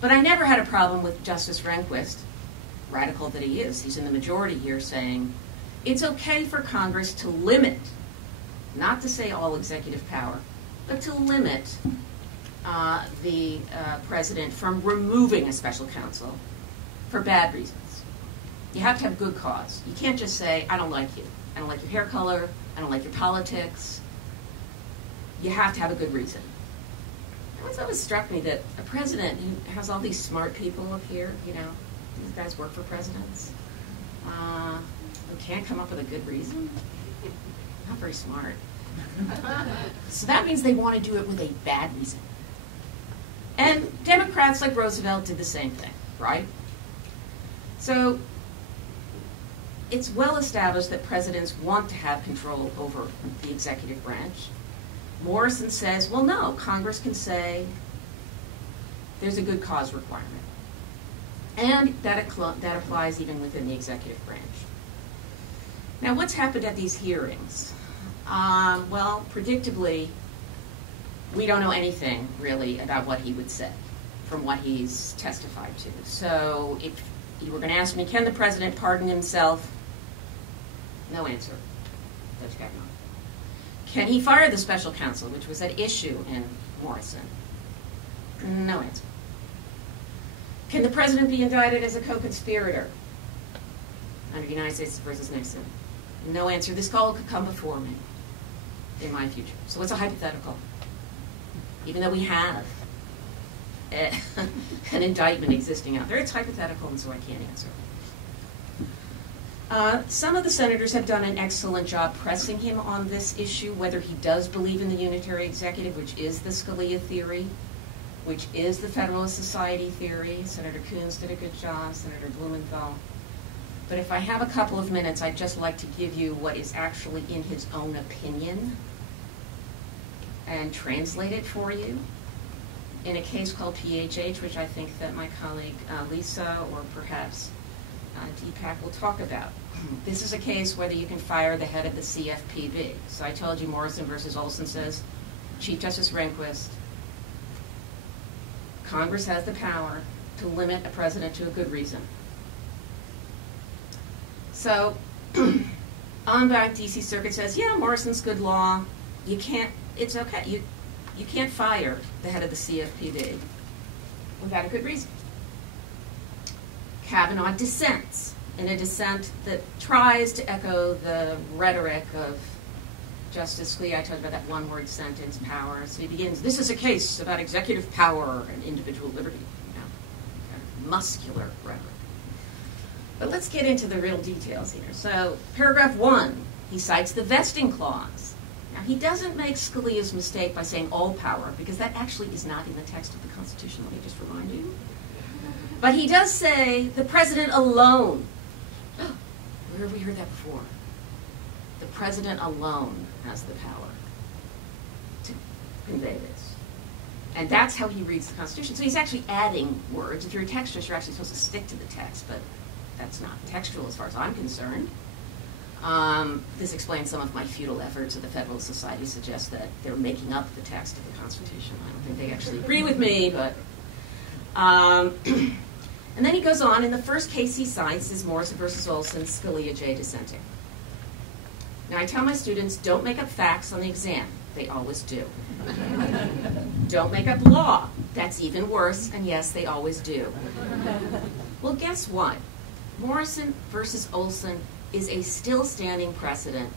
But I never had a problem with Justice Rehnquist, radical that he is. He's in the majority here, saying it's okay for Congress to limit, not to say all executive power, but to limit the president from removing a special counsel for bad reasons. You have to have good cause. You can't just say, I don't like you. I don't like your hair color. I don't like your politics. You have to have a good reason. It's always struck me that a president who has all these smart people up here, you know, these guys work for presidents, who can't come up with a good reason, not very smart. So that means they want to do it with a bad reason. And Democrats like Roosevelt did the same thing, right? So it's well established that presidents want to have control over the executive branch. Morrison says, well, no, Congress can say there's a good cause requirement. And that applies even within the executive branch. Now, what's happened at these hearings? Well, predictably, we don't know anything, really, about what he would say from what he's testified to. So if you were going to ask me, can the president pardon himself? No answer. Judge Kavanaugh. Can he fire the special counsel, which was at issue in Morrison? No answer. Can the president be indicted as a co-conspirator under United States versus Nixon? No answer. This call could come before me in my future. So it's a hypothetical. even though we have an indictment existing out there. It's hypothetical, and so I can't answer. Some of the senators have done an excellent job pressing him on this issue, whether he does believe in the unitary executive, which is the Scalia theory, which is the Federalist Society theory. Senator Coons did a good job, Senator Blumenthal. But if I have a couple of minutes, I'd just like to give you what is actually in his own opinion and translate it for you in a case called PHH, which I think that my colleague Lisa or perhaps Deepak will talk about. This is a case whether you can fire the head of the CFPB. So I told you Morrison versus Olson says, Chief Justice Rehnquist, Congress has the power to limit a president to a good reason. So, on back, D.C. Circuit says, yeah, Morrison's good law. You can't, it's okay. You can't fire the head of the CFPB without a good reason. Kavanaugh dissents in a dissent that tries to echo the rhetoric of Justice Scalia. I told you about that one-word sentence, power. So he begins, this is a case about executive power and individual liberty. You know, kind of muscular rhetoric. But let's get into the real details here. So, paragraph 1, he cites the vesting clause. Now, he doesn't make Scalia's mistake by saying all power, because that actually is not in the text of the Constitution. Let me just remind you. But he does say the president alone. Where have we heard that before? The president alone has the power to convey this. And that's how he reads the Constitution. So he's actually adding words. If you're a textualist, you're actually supposed to stick to the text, but that's not textual as far as I'm concerned. This explains some of my futile efforts at the Federalist Society suggest that they're making up the text of the Constitution. I don't think they actually agree with me, but... and then he goes on, and the first case he cites is Morrison versus Olson, Scalia J. dissenting. Now, I tell my students, don't make up facts on the exam. They always do. Don't make up law. That's even worse, and yes, they always do. Well, guess what? Morrison versus Olson is a still standing precedent,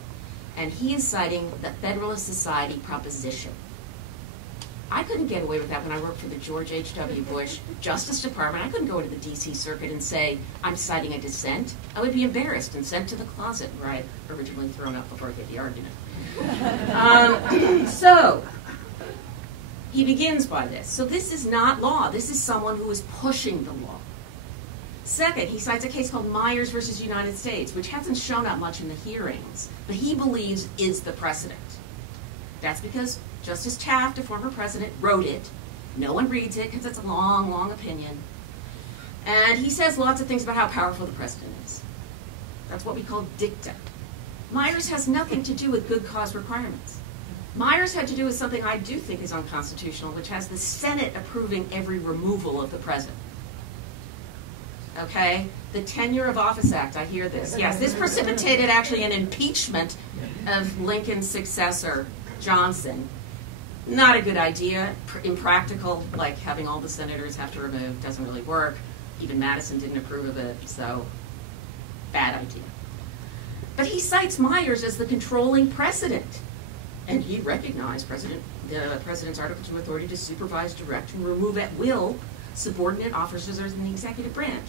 and he is citing the Federalist Society proposition. I couldn't get away with that when I worked for the George H.W. Bush Justice Department. I couldn't go to the D.C. Circuit and say, I'm citing a dissent. I would be embarrassed and sent to the closet where I'd originally thrown up before I get the argument. So, he begins by this. So this is not law. This is someone who is pushing the law. Second, he cites a case called Myers versus United States, which hasn't shown up much in the hearings, but he believes is the precedent. That's because Justice Taft, a former president, wrote it. No one reads it because it's a long, long opinion. And he says lots of things about how powerful the president is. That's what we call dicta. Myers has nothing to do with good cause requirements. Myers had to do with something I do think is unconstitutional, which has the Senate approving every removal of the president. Okay? The Tenure of Office Act, I hear this. Yes, this precipitated actually an impeachment of Lincoln's successor, Johnson. Not a good idea, impractical, like having all the senators have to remove, doesn't really work. Even Madison didn't approve of it, so bad idea. But he cites Myers as the controlling precedent. And he recognized the president's Article 2 authority to supervise, direct, and remove at will subordinate officers in the executive branch.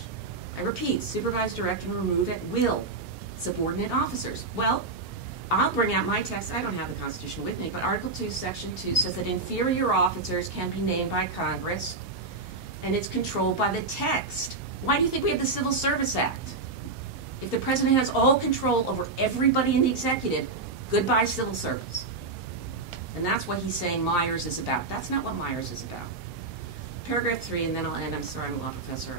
I repeat, supervise, direct, and remove at will subordinate officers. Well, I'll bring out my text. I don't have the Constitution with me, but Article 2, Section 2 says that inferior officers can be named by Congress, and it's controlled by the text. Why do you think we have the Civil Service Act? If the president has all control over everybody in the executive, goodbye civil service. And that's what he's saying Myers is about. That's not what Myers is about. Paragraph 3, and then I'll end. I'm sorry, I'm a law professor.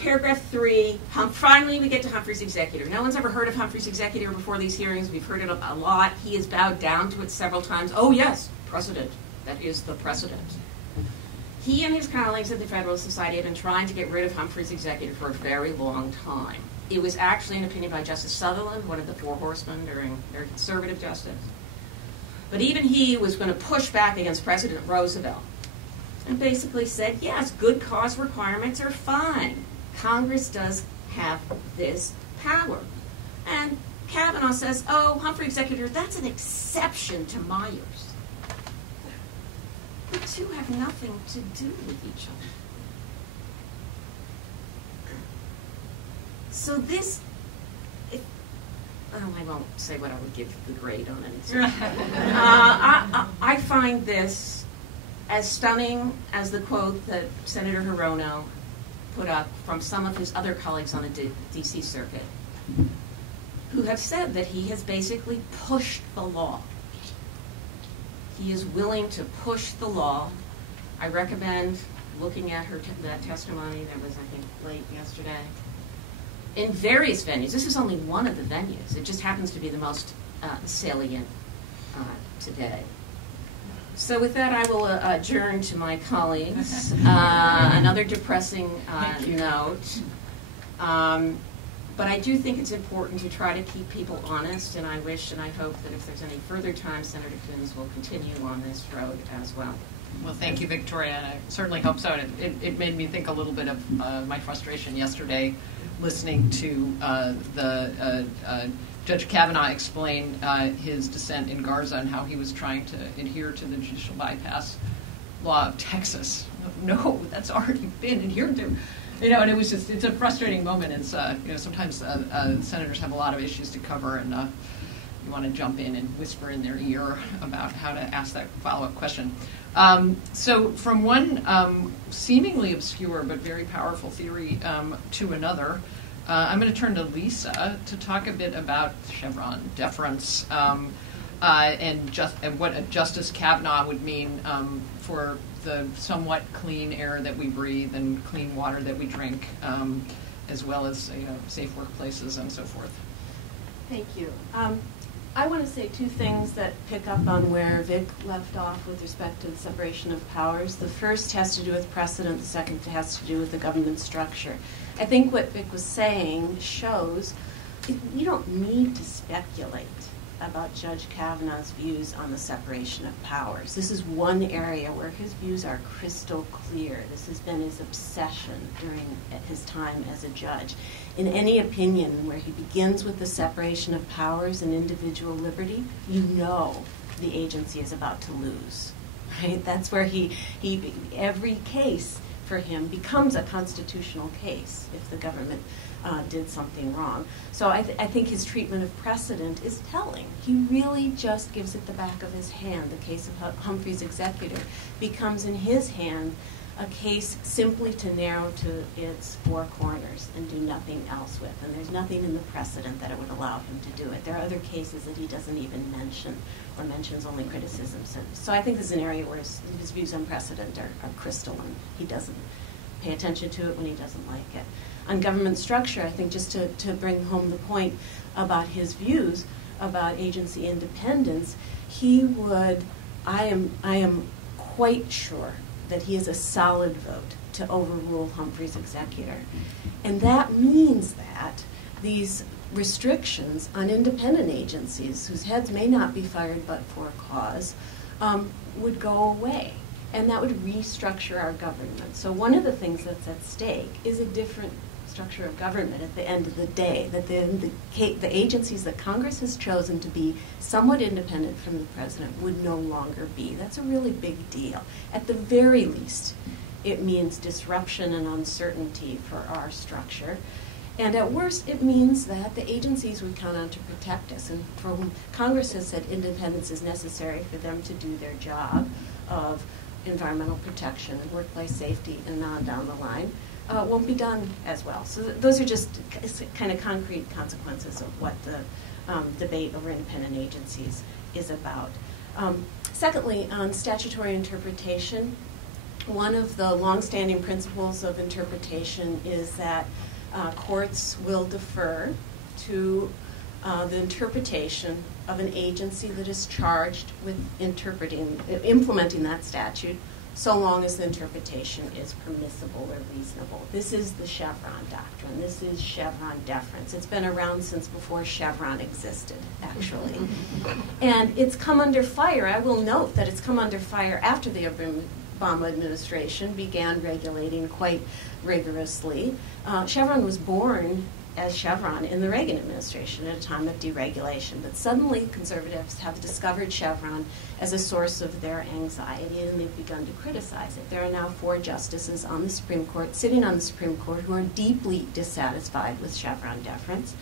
Paragraph 3, finally we get to Humphrey's executor. No one's ever heard of Humphrey's executor before these hearings. We've heard it a lot. He has bowed down to it several times. Oh yes, precedent. That is the precedent. He and his colleagues at the Federalist Society have been trying to get rid of Humphrey's executor for a very long time. It was actually an opinion by Justice Sutherland, one of the four horsemen during very conservative justice. But even he was going to push back against President Roosevelt and basically said, yes, good cause requirements are fine. Congress does have this power. And Kavanaugh says, oh, Humphrey executor, that's an exception to Myers. The two have nothing to do with each other. So this, I won't say what I would give the grade on it. I find this as stunning as the quote that Senator Hirono put up from some of his other colleagues on the D.C. Circuit, who have said that he has basically pushed the law. He is willing to push the law. I recommend looking at that testimony that was, I think, late yesterday. In various venues. This is only one of the venues. It just happens to be the most salient today. So with that, I will adjourn to my colleagues. Another depressing note. But I do think it's important to try to keep people honest, and I wish and I hope that if there's any further time, Senator Coons will continue on this road as well. Well, thank you, Victoria, and I certainly hope so. It made me think a little bit of my frustration yesterday listening to Judge Kavanaugh explain his dissent in Garza and how he was trying to adhere to the judicial bypass law of Texas. No, that's already been adhered to. And it was it's a frustrating moment. It's, sometimes senators have a lot of issues to cover, and you want to jump in and whisper in their ear about how to ask that follow-up question. So from one seemingly obscure but very powerful theory to another, I'm going to turn to Lisa to talk a bit about Chevron deference and what Justice Kavanaugh would mean for the somewhat clean air that we breathe and clean water that we drink, as well as safe workplaces and so forth. Thank you. I want to say two things that pick up on where Vic left off with respect to the separation of powers. The first has to do with precedent. The second has to do with the government structure. I think what Vic was saying shows you don't need to speculate about Judge Kavanaugh's views on the separation of powers. This is one area where his views are crystal clear. This has been his obsession during his time as a judge. In any opinion where he begins with the separation of powers and individual liberty, you know the agency is about to lose. Right? That's where every case for him becomes a constitutional case if the government did something wrong. So I think his treatment of precedent is telling. He really just gives it the back of his hand. The case of Humphrey's executor becomes in his hand a case simply to narrow to its four corners and do nothing else with. And there's nothing in the precedent that it would allow him to do it. There are other cases that he doesn't even mention or mentions only criticisms. So I think this is an area where his views on precedent are crystalline. He doesn't pay attention to it when he doesn't like it. On government structure, I think just to bring home the point about his views about agency independence, I am quite sure that he is a solid vote to overrule Humphrey's executor. And that means that these restrictions on independent agencies, whose heads may not be fired but for a cause, would go away. And that would restructure our government. So one of the things that's at stake is a different structure of government at the end of the day, that the agencies that Congress has chosen to be somewhat independent from the president would no longer be. That's a really big deal. At the very least, it means disruption and uncertainty for our structure. And at worst, it means that the agencies we count on to protect us, and from Congress has said independence is necessary for them to do their job of environmental protection and workplace safety and on down the line, won't be done as well. So those are just kind of concrete consequences of what the debate over independent agencies is about. Secondly, on statutory interpretation, one of the longstanding principles of interpretation is that courts will defer to the interpretation of an agency that is charged with implementing that statute, so long as the interpretation is permissible or reasonable. This is the Chevron doctrine. This is Chevron deference. It's been around since before Chevron existed, actually. And it's come under fire. I will note that it's come under fire after the Obama administration began regulating quite rigorously. Chevron was born as Chevron in the Reagan administration at a time of deregulation. But suddenly conservatives have discovered Chevron as a source of their anxiety, and they've begun to criticize it. There are now 4 justices on the Supreme Court, sitting on the Supreme Court, who are deeply dissatisfied with Chevron deference.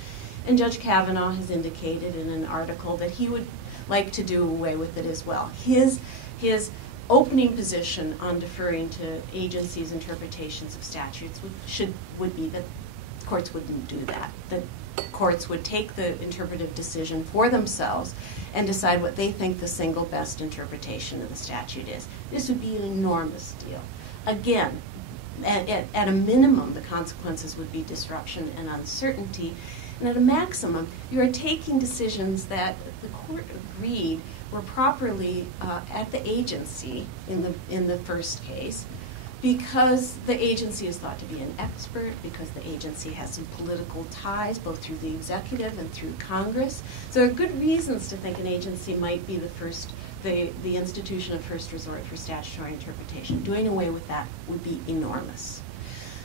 And Judge Kavanaugh has indicated in an article that he would like to do away with it as well. His opening position on deferring to agencies' interpretations of statutes would be that courts wouldn't do that. That courts would take the interpretive decision for themselves and decide what they think the single best interpretation of the statute is. This would be an enormous deal. Again, at a minimum, the consequences would be disruption and uncertainty. And at a maximum, you are taking decisions that the court agreed were properly at the agency in the first case, because the agency is thought to be an expert, because the agency has some political ties both through the executive and through Congress. So there are good reasons to think an agency might be the institution of first resort for statutory interpretation. Doing away with that would be enormous.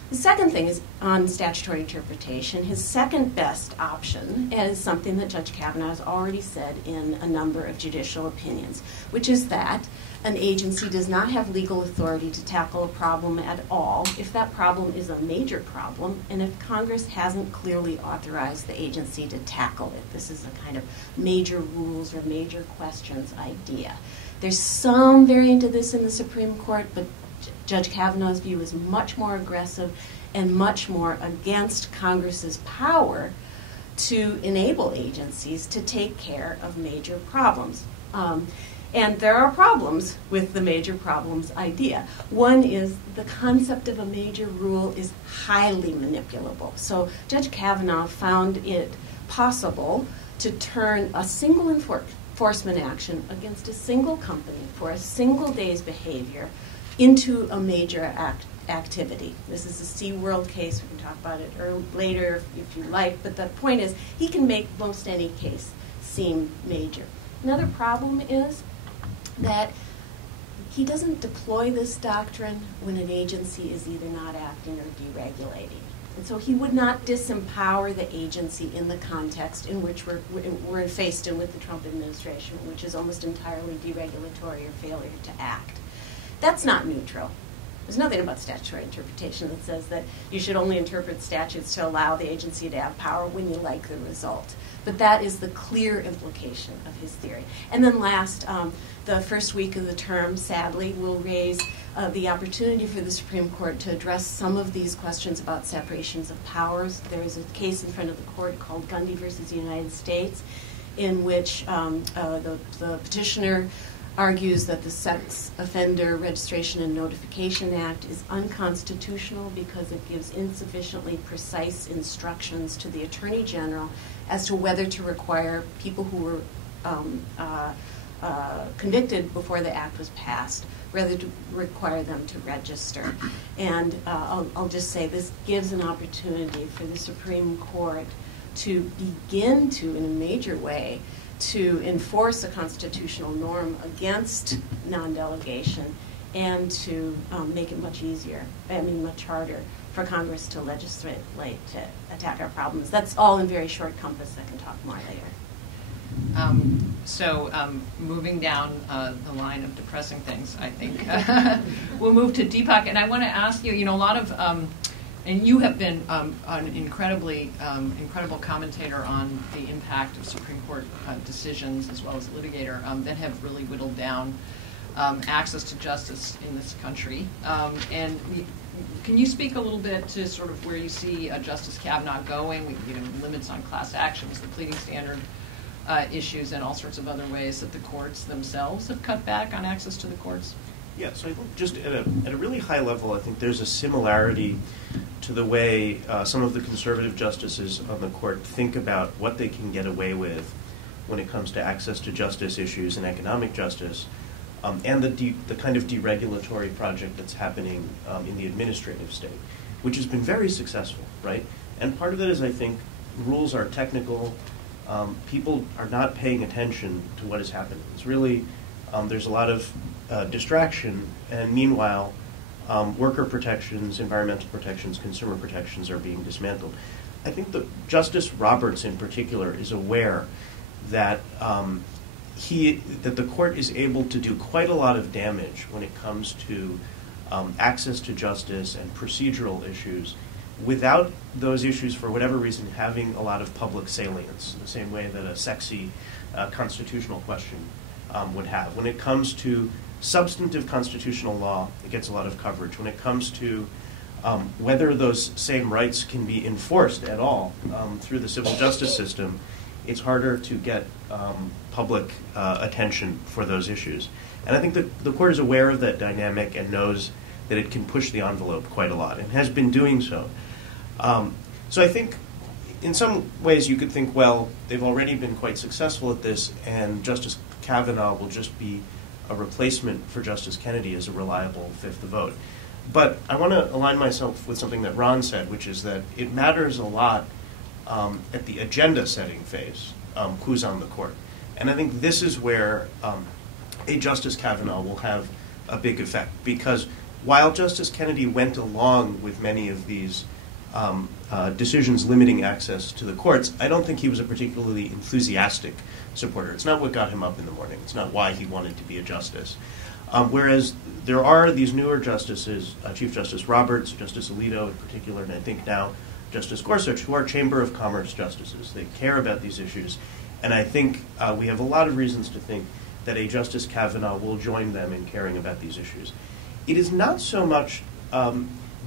The second thing is on statutory interpretation. His second best option is something that Judge Kavanaugh has already said in a number of judicial opinions, which is that an agency does not have legal authority to tackle a problem at all if that problem is a major problem and if Congress hasn't clearly authorized the agency to tackle it. This is a kind of major rules or major questions idea. There's some variant of this in the Supreme Court, but Judge Kavanaugh's view is much more aggressive and much more against Congress's power to enable agencies to take care of major problems. And there are problems with the major problems idea. One is the concept of a major rule is highly manipulable. So Judge Kavanaugh found it possible to turn a single enforcement action against a single company for a single day's behavior into a major activity. This is a SeaWorld case. We can talk about it later if you like, but the point is he can make most any case seem major. Another problem is that he doesn't deploy this doctrine when an agency is either not acting or deregulating. And so he would not disempower the agency in the context in which we're faced in with the Trump administration, which is almost entirely deregulatory or failure to act. That's not neutral. There's nothing about statutory interpretation that says that you should only interpret statutes to allow the agency to have power when you like the result. But that is the clear implication of his theory. And then last, the first week of the term, sadly, will raise the opportunity for the Supreme Court to address some of these questions about separations of powers. There is a case in front of the court called Gundy versus the United States, in which the petitioner argues that the Sex Offender Registration and Notification Act is unconstitutional because it gives insufficiently precise instructions to the Attorney General as to whether to require people who were convicted before the act was passed, rather to require them to register. And I'll just say this gives an opportunity for the Supreme Court to begin to, in a major way, to enforce a constitutional norm against non-delegation and to make it much harder for Congress to legislate to attack our problems. That's all in very short compass. I can talk more later. Moving down the line of depressing things, I think, we'll move to Deepak. And I want to ask you, a lot of, and you have been an incredible commentator on the impact of Supreme Court decisions as well as a litigator that have really whittled down access to justice in this country. And can you speak a little bit to sort of where you see Justice Kavanaugh going? Limits on class actions, the pleading standard issues, and all sorts of other ways that the courts themselves have cut back on access to the courts? Yeah, so I think just at a really high level, I think there's a similarity to the way some of the conservative justices on the court think about what they can get away with when it comes to access to justice issues and economic justice, and the kind of deregulatory project that's happening in the administrative state, which has been very successful, right? And part of it is, I think, rules are technical. People are not paying attention to what is happening. It's really, there's a lot of distraction, and meanwhile, worker protections, environmental protections, consumer protections are being dismantled. I think that Justice Roberts in particular is aware that that the court is able to do quite a lot of damage when it comes to access to justice and procedural issues without those issues, for whatever reason, having a lot of public salience, the same way that a sexy constitutional question would have. When it comes to substantive constitutional law, it gets a lot of coverage. When it comes to whether those same rights can be enforced at all through the civil justice system, it's harder to get public attention for those issues. And I think that the court is aware of that dynamic and knows that it can push the envelope quite a lot and has been doing so. So I think in some ways you could think, well, they've already been quite successful at this, and Justice Kavanaugh will just be a replacement for Justice Kennedy as a reliable fifth vote. But I want to align myself with something that Ron said, which is that it matters a lot at the agenda-setting phase, who's on the court. And I think this is where a Justice Kavanaugh will have a big effect, because while Justice Kennedy went along with many of these decisions limiting access to the courts, I don't think he was a particularly enthusiastic supporter. It's not what got him up in the morning. It's not why he wanted to be a justice. Whereas there are these newer justices, Chief Justice Roberts, Justice Alito in particular, and I think now Justice Gorsuch, who are Chamber of Commerce justices. They care about these issues. And I think we have a lot of reasons to think that a Justice Kavanaugh will join them in caring about these issues. It is not so much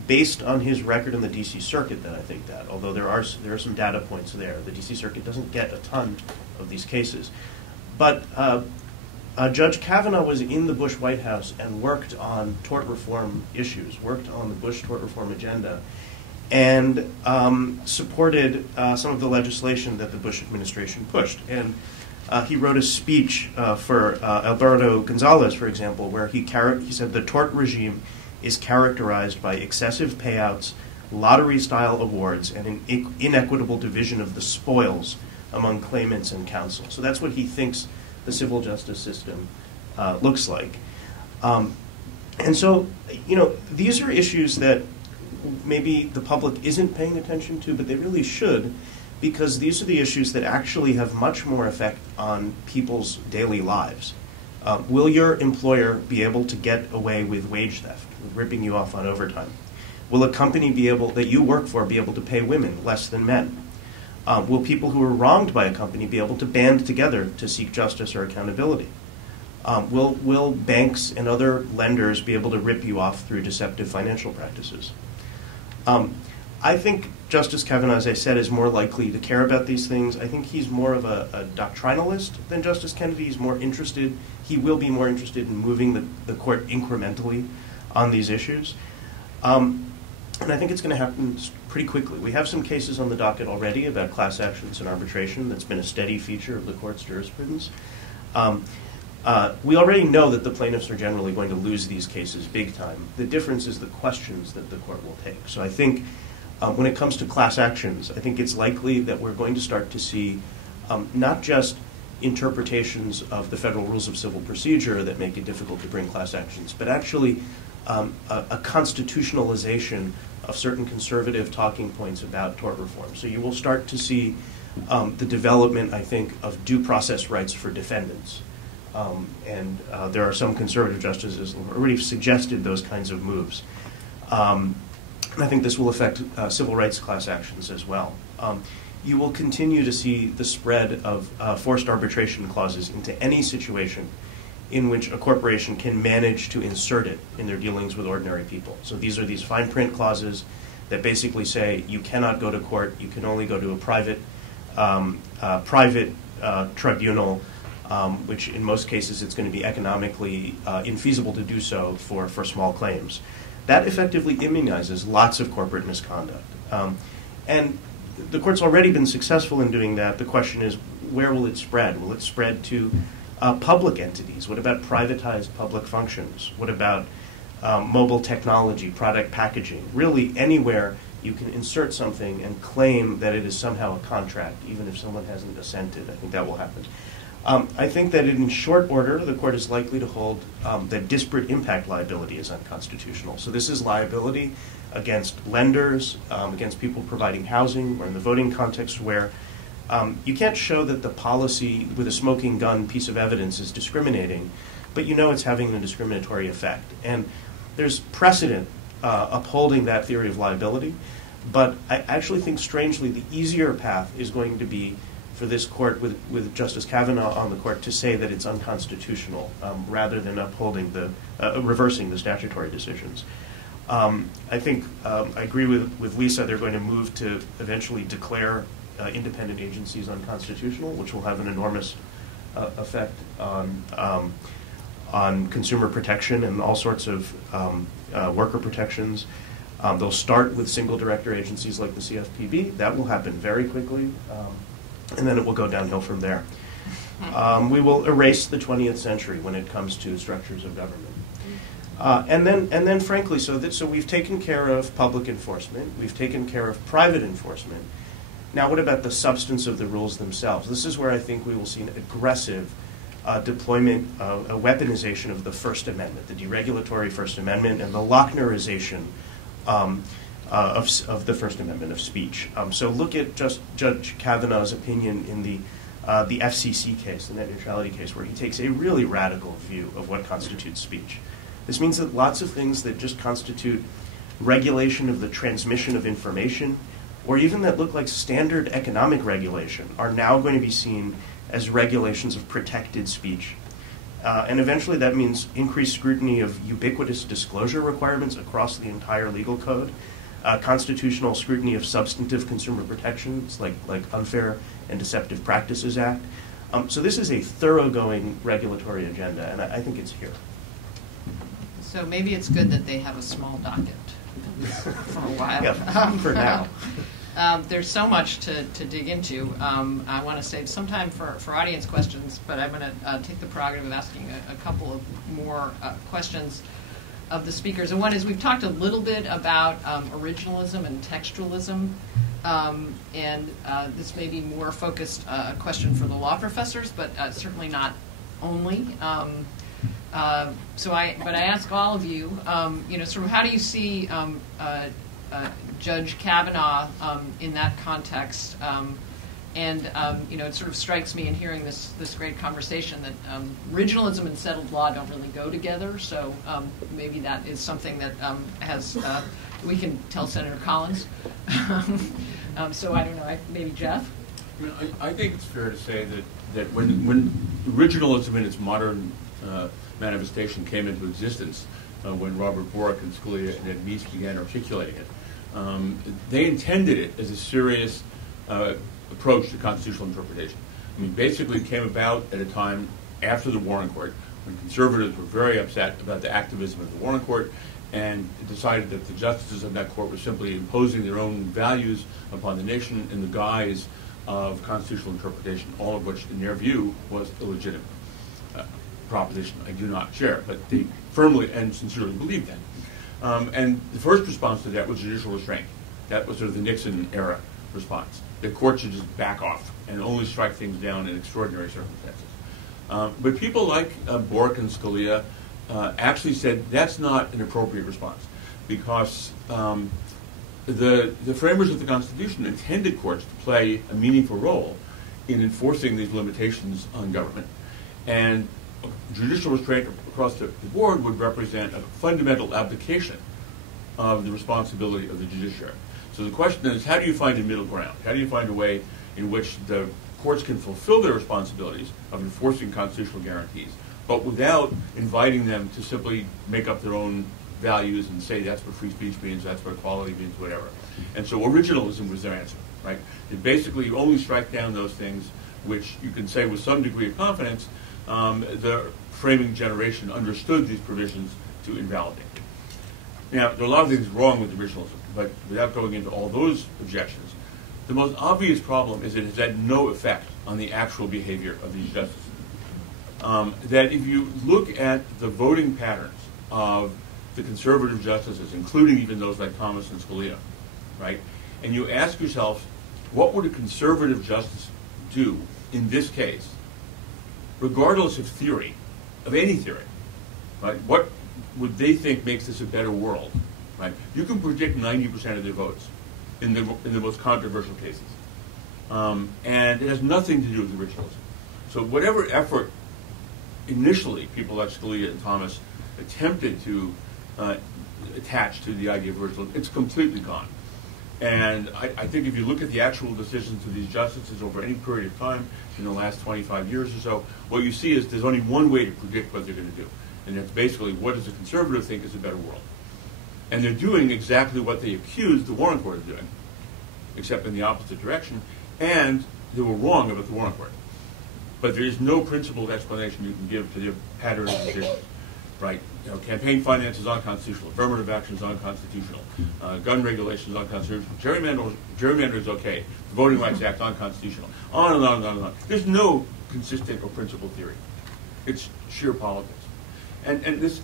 based on his record in the D.C. Circuit that I think that, although there are some data points there. The D.C. Circuit doesn't get a ton of these cases. But Judge Kavanaugh was in the Bush White House and worked on tort reform issues, worked on the Bush tort reform agenda, and supported some of the legislation that the Bush administration pushed. And he wrote a speech for Alberto Gonzalez, for example, where he said the tort regime is characterized by excessive payouts, lottery-style awards, and an inequitable division of the spoils among claimants and counsel. So that's what he thinks the civil justice system looks like. And so, these are issues that maybe the public isn't paying attention to, but they really should, because these are the issues that actually have much more effect on people's daily lives. Will your employer be able to get away with wage theft, with ripping you off on overtime? Will a company that you work for be able to pay women less than men? Will people who are wronged by a company be able to band together to seek justice or accountability? Will banks and other lenders be able to rip you off through deceptive financial practices? I think Justice Kavanaugh, as I said, is more likely to care about these things. I think he's more of a doctrinalist than Justice Kennedy. He will be more interested in moving the court incrementally on these issues. And I think it's going to happen pretty quickly. We have some cases on the docket already about class actions and arbitration. That's been a steady feature of the court's jurisprudence. We already know that the plaintiffs are generally going to lose these cases big time. The difference is the questions that the court will take. So I think when it comes to class actions, I think it's likely that we're going to start to see not just interpretations of the federal rules of civil procedure that make it difficult to bring class actions, but actually a constitutionalization of certain conservative talking points about tort reform. So you will start to see the development, I think, of due process rights for defendants. And there are some conservative justices who have already suggested those kinds of moves. And I think this will affect civil rights class actions as well. You will continue to see the spread of forced arbitration clauses into any situation in which a corporation can manage to insert it in their dealings with ordinary people. So these are these fine print clauses that basically say you cannot go to court, you can only go to a private tribunal, which in most cases it's going to be economically infeasible to do so for small claims. That effectively immunizes lots of corporate misconduct. And the court's already been successful in doing that. The question is, where will it spread? Will it spread to public entities? What about privatized public functions? What about mobile technology, product packaging? Really anywhere you can insert something and claim that it is somehow a contract, even if someone hasn't assented. I think that will happen. I think that in short order, the court is likely to hold that disparate impact liability is unconstitutional. So this is liability against lenders, against people providing housing, or in the voting context where you can't show that the policy with a smoking gun piece of evidence is discriminating, but you know it's having a discriminatory effect. And there's precedent upholding that theory of liability, but I actually think, strangely, the easier path is going to be for this court, with Justice Kavanaugh on the court, to say that it's unconstitutional rather than upholding reversing the statutory decisions. I think I agree with Lisa. They're going to move to eventually declare independent agencies unconstitutional, which will have an enormous effect on consumer protection and all sorts of worker protections. They'll start with single director agencies like the CFPB. That will happen very quickly. And then it will go downhill from there. We will erase the 20th century when it comes to structures of government. And then, frankly, so we've taken care of public enforcement. We've taken care of private enforcement. Now, what about the substance of the rules themselves? This is where I think we will see an aggressive deployment, a weaponization of the First Amendment, the deregulatory First Amendment, and the Lochnerization of the First Amendment of speech. So look at Judge Kavanaugh's opinion in the FCC case, the net neutrality case, where he takes a really radical view of what constitutes speech. This means that lots of things that just constitute regulation of the transmission of information, or even that look like standard economic regulation, are now going to be seen as regulations of protected speech. And eventually that means increased scrutiny of ubiquitous disclosure requirements across the entire legal code, constitutional scrutiny of substantive consumer protections like Unfair and Deceptive Practices Act. So this is a thoroughgoing regulatory agenda, and I think it's here. So maybe it's good that they have a small docket for a while. Yeah, for now. There's so much to dig into. I want to save some time for audience questions, but I'm going to take the prerogative of asking a couple of more questions of the speakers. And one is, we've talked a little bit about originalism and textualism, and this may be more focused a question for the law professors, but certainly not only. But I ask all of you, sort of how do you see Judge Kavanaugh in that context? It sort of strikes me in hearing this great conversation that originalism and settled law don't really go together. So maybe that is something that we can tell Senator Collins. So I don't know, maybe Jeff? I think it's fair to say that when originalism in its modern manifestation came into existence, when Robert Bork and Scalia and Ed Meese began articulating it, they intended it as a serious approach to constitutional interpretation. I mean, basically it came about at a time after the Warren Court, when conservatives were very upset about the activism of the Warren Court, and decided that the justices of that court were simply imposing their own values upon the nation in the guise of constitutional interpretation, all of which, in their view, was illegitimate. Proposition I do not share, but they firmly and sincerely believed that. And the first response to that was judicial restraint. That was sort of the Nixon era response. The court should just back off and only strike things down in extraordinary circumstances. But people like Bork and Scalia actually said that's not an appropriate response, because the framers of the Constitution intended courts to play a meaningful role in enforcing these limitations on government. And judicial restraint across the board would represent a fundamental abdication of the responsibility of the judiciary. So the question is, how do you find a middle ground? How do you find a way in which the courts can fulfill their responsibilities of enforcing constitutional guarantees, but without inviting them to simply make up their own values and say that's what free speech means, that's what equality means, whatever. And so originalism was their answer, right? It basically, you only strike down those things which you can say with some degree of confidence the framing generation understood these provisions to invalidate. Now, there are a lot of things wrong with originalism, but without going into all those objections, the most obvious problem is it has had no effect on the actual behavior of these justices. That if you look at the voting patterns of the conservative justices, including even those like Thomas and Scalia, right, and you ask yourself, what would a conservative justice do in this case regardless of theory, of any theory, right? What would they think makes this a better world, right? You can predict 90% of their votes in the most controversial cases. And it has nothing to do with originalism. So whatever effort initially people like Scalia and Thomas attempted to attach to the idea of originalism, it's completely gone. And I think if you look at the actual decisions of these justices over any period of time in the last 25 years or so, what you see is there's only one way to predict what they're going to do. And that's basically, what does a conservative think is a better world? And they're doing exactly what they accused the Warren Court of doing, except in the opposite direction. And they were wrong about the Warren Court. But there is no principled explanation you can give to their pattern of decisions. Right? You know, campaign finance is unconstitutional. Affirmative action is unconstitutional. Gun regulation is unconstitutional. Gerrymandering is okay. The Voting Rights Act unconstitutional. On and on and on and on. There's no consistent or principled theory. It's sheer politics. And this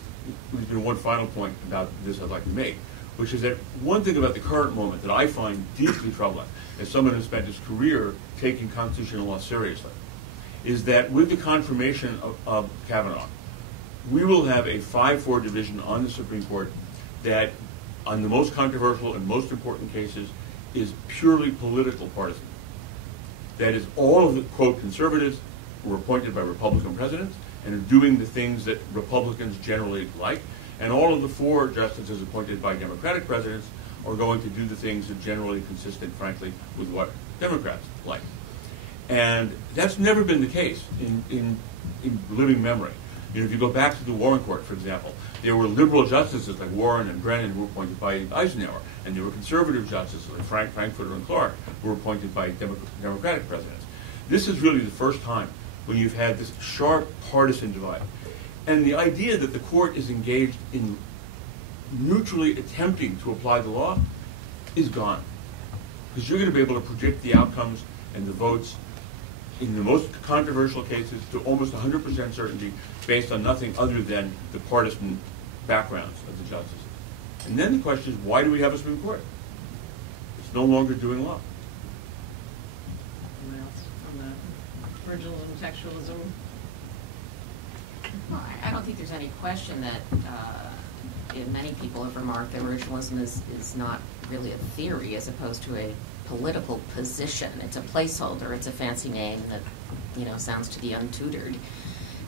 has been one final point about this I'd like to make, which is that one thing about the current moment that I find deeply troubling, as someone who spent his career taking constitutional law seriously, is that with the confirmation of Kavanaugh, we will have a 5-4 division on the Supreme Court that, on the most controversial and most important cases, is purely political partisan. That is, all of the, quote, conservatives were appointed by Republican presidents and are doing the things that Republicans generally like, and all of the 4 justices appointed by Democratic presidents are going to do the things that are generally consistent, frankly, with what Democrats like. And that's never been the case in living memory. You know, if you go back to the Warren Court, for example, there were liberal justices like Warren and Brennan who were appointed by Eisenhower, and there were conservative justices like Frankfurter and Clark who were appointed by Democratic presidents. This is really the first time when you've had this sharp partisan divide. And the idea that the court is engaged in neutrally attempting to apply the law is gone. Because you're going to be able to predict the outcomes and the votes in the most controversial cases to almost 100% certainty based on nothing other than the partisan backgrounds of the justices. And then the question is, why do we have a Supreme Court? It's no longer doing law. Anyone else on the originalism, textualism? Well, I don't think there's any question that many people have remarked that originalism is not really a theory as opposed to a political position. It's a placeholder. It's a fancy name that, you know, sounds to the untutored,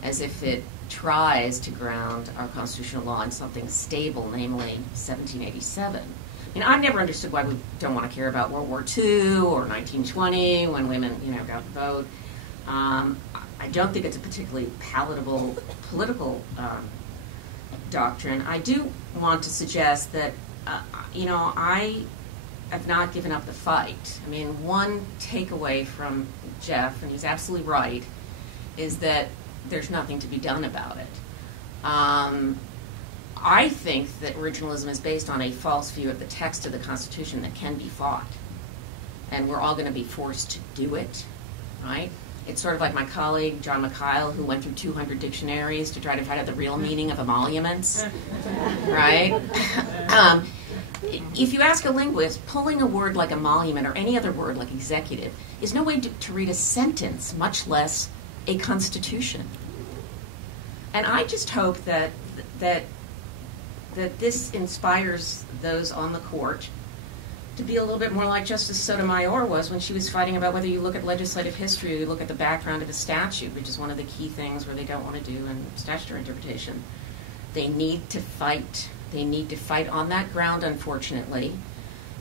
as if it tries to ground our constitutional law in something stable, namely 1787. I mean, I've never understood why we don't want to care about World War II or 1920 when women, you know, got to vote. I don't think it's a particularly palatable political doctrine. I do want to suggest that, you know, I have not given up the fight. I mean, one takeaway from Jeff, and he's absolutely right, is that there's nothing to be done about it. I think that originalism is based on a false view of the text of the Constitution that can be fought. And we're all going to be forced to do it, right? It's sort of like my colleague, John McKyle, who went through 200 dictionaries to try to find out the real meaning of emoluments, right? If you ask a linguist, pulling a word like emolument or any other word like executive is no way to read a sentence, much less a constitution. And I just hope that this inspires those on the court to be a little bit more like Justice Sotomayor was when she was fighting about whether you look at legislative history or you look at the background of a statute, which is one of the key things where they don't want to do in statutory interpretation. They need to fight. They need to fight on that ground, unfortunately,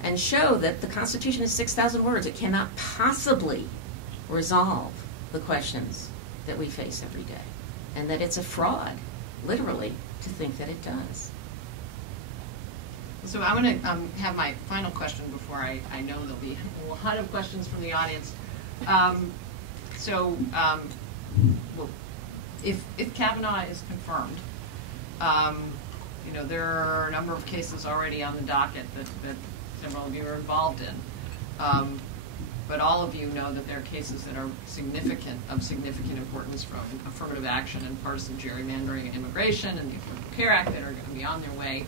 and show that the Constitution is 6,000 words. It cannot possibly resolve the questions that we face every day, and that it's a fraud, literally, to think that it does. So I'm going to have my final question before I know there'll be a lot of questions from the audience. Well, if Kavanaugh is confirmed, you know, there are a number of cases already on the docket that several of you are involved in. But all of you know that there are cases that are of significant importance, from affirmative action and partisan gerrymandering and immigration and the Affordable Care Act, that are going to be on their way.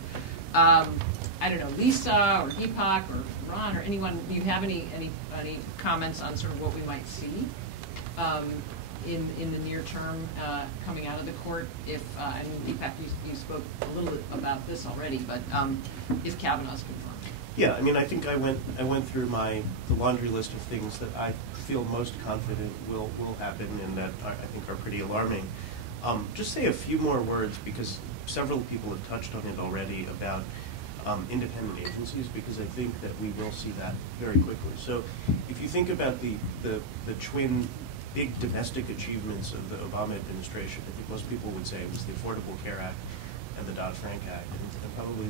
I don't know, Lisa or Deepak or Ron or anyone, do you have any comments on sort of what we might see in the near term coming out of the court if, and Deepak, you spoke a little bit about this already, but if Kavanaugh's confirmed? Yeah, I mean, I think I went through the laundry list of things that I feel most confident will happen and that I think are pretty alarming. Just say a few more words, because several people have touched on it already, about independent agencies, because I think that we will see that very quickly. So if you think about the twin big domestic achievements of the Obama administration, I think most people would say it was the Affordable Care Act and the Dodd-Frank Act. And probably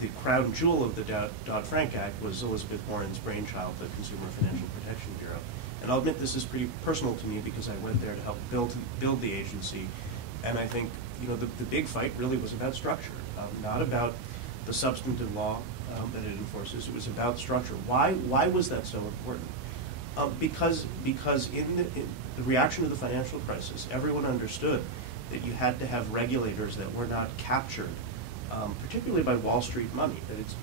the crown jewel of the Dodd-Frank Act was Elizabeth Warren's brainchild, the Consumer Financial Protection Bureau. And I'll admit this is pretty personal to me because I went there to help build the agency. And I think, you know, the big fight really was about structure, not about the substantive law that it enforces. It was about structure. Why was that so important? Because in the reaction to the financial crisis, everyone understood that you had to have regulators that were not captured, particularly by Wall Street money. That it's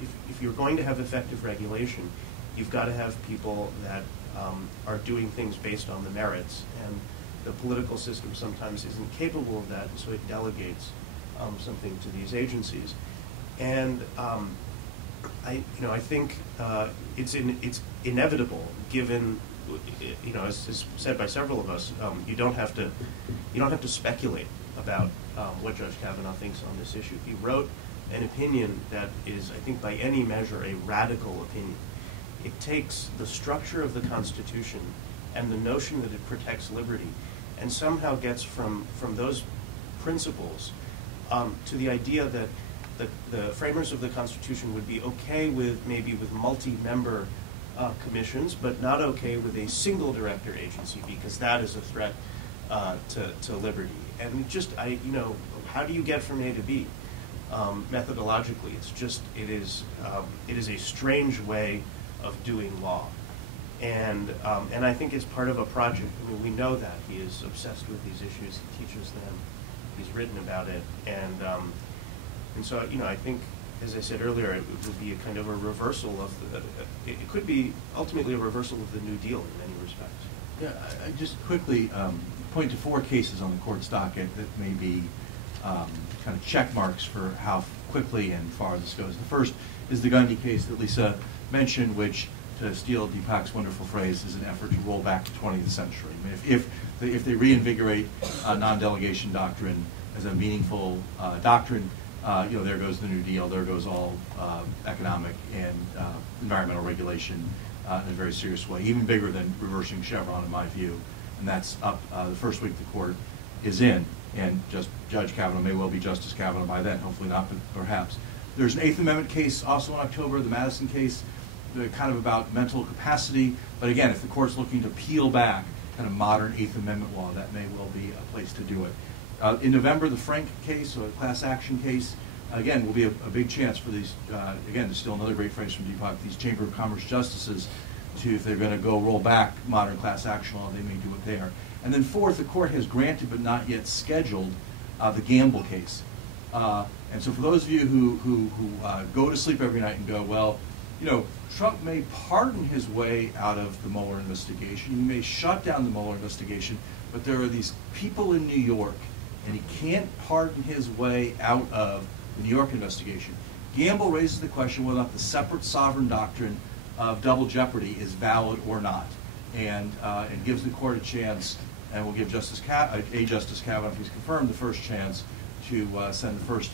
if you're going to have effective regulation, you've got to have people that are doing things based on the merits, and the political system sometimes isn't capable of that, and so it delegates something to these agencies. And I think it's inevitable, given, you know, as is said by several of us, you don't have to speculate about what Judge Kavanaugh thinks on this issue. He wrote an opinion that is, I think, by any measure, a radical opinion. It takes the structure of the Constitution and the notion that it protects liberty, and somehow gets from those principles to the idea that the framers of the Constitution would be okay with multi-member commissions, but not okay with a single director agency, because that is a threat to liberty. And how do you get from A to B methodologically? It is a strange way of doing law, and I think it's part of a project. I mean, we know that he is obsessed with these issues. He teaches them. He's written about it, and so, you know, I think, as I said earlier, it would be a kind of a reversal of it could be ultimately a reversal of the New Deal in many respects. Yeah, I just quickly point to 4 cases on the court's docket that may be kind of check marks for how quickly and far this goes. The first is the Gundy case that Lisa mentioned, which, to steal Deepak's wonderful phrase, is an effort to roll back to 20th century. I mean, if they reinvigorate non-delegation doctrine as a meaningful doctrine, there goes the New Deal, there goes all economic and environmental regulation in a very serious way, even bigger than reversing Chevron, in my view. And that's up the first week the court is in. And Judge Kavanaugh may well be Justice Kavanaugh by then, hopefully not, but perhaps. There's an 8th Amendment case also in October, the Madison case, kind of about mental capacity. But again, if the court's looking to peel back kind of modern 8th Amendment law, that may well be a place to do it. In November, the Frank case, or a class action case, again, will be a big chance for these, again, to steal another great phrase from Deepak, these Chamber of Commerce justices to, if they're going to go roll back modern class action law, they may do it there. And then 4th, the court has granted but not yet scheduled the Gamble case. And so for those of you who go to sleep every night and go, well, you know, Trump may pardon his way out of the Mueller investigation, he may shut down the Mueller investigation, but there are these people in New York, and he can't pardon his way out of the New York investigation. Gamble raises the question whether or not the separate sovereign doctrine of double jeopardy is valid or not, and gives the court a chance, and will give Justice Kavanaugh, if he's confirmed, the first chance to send the first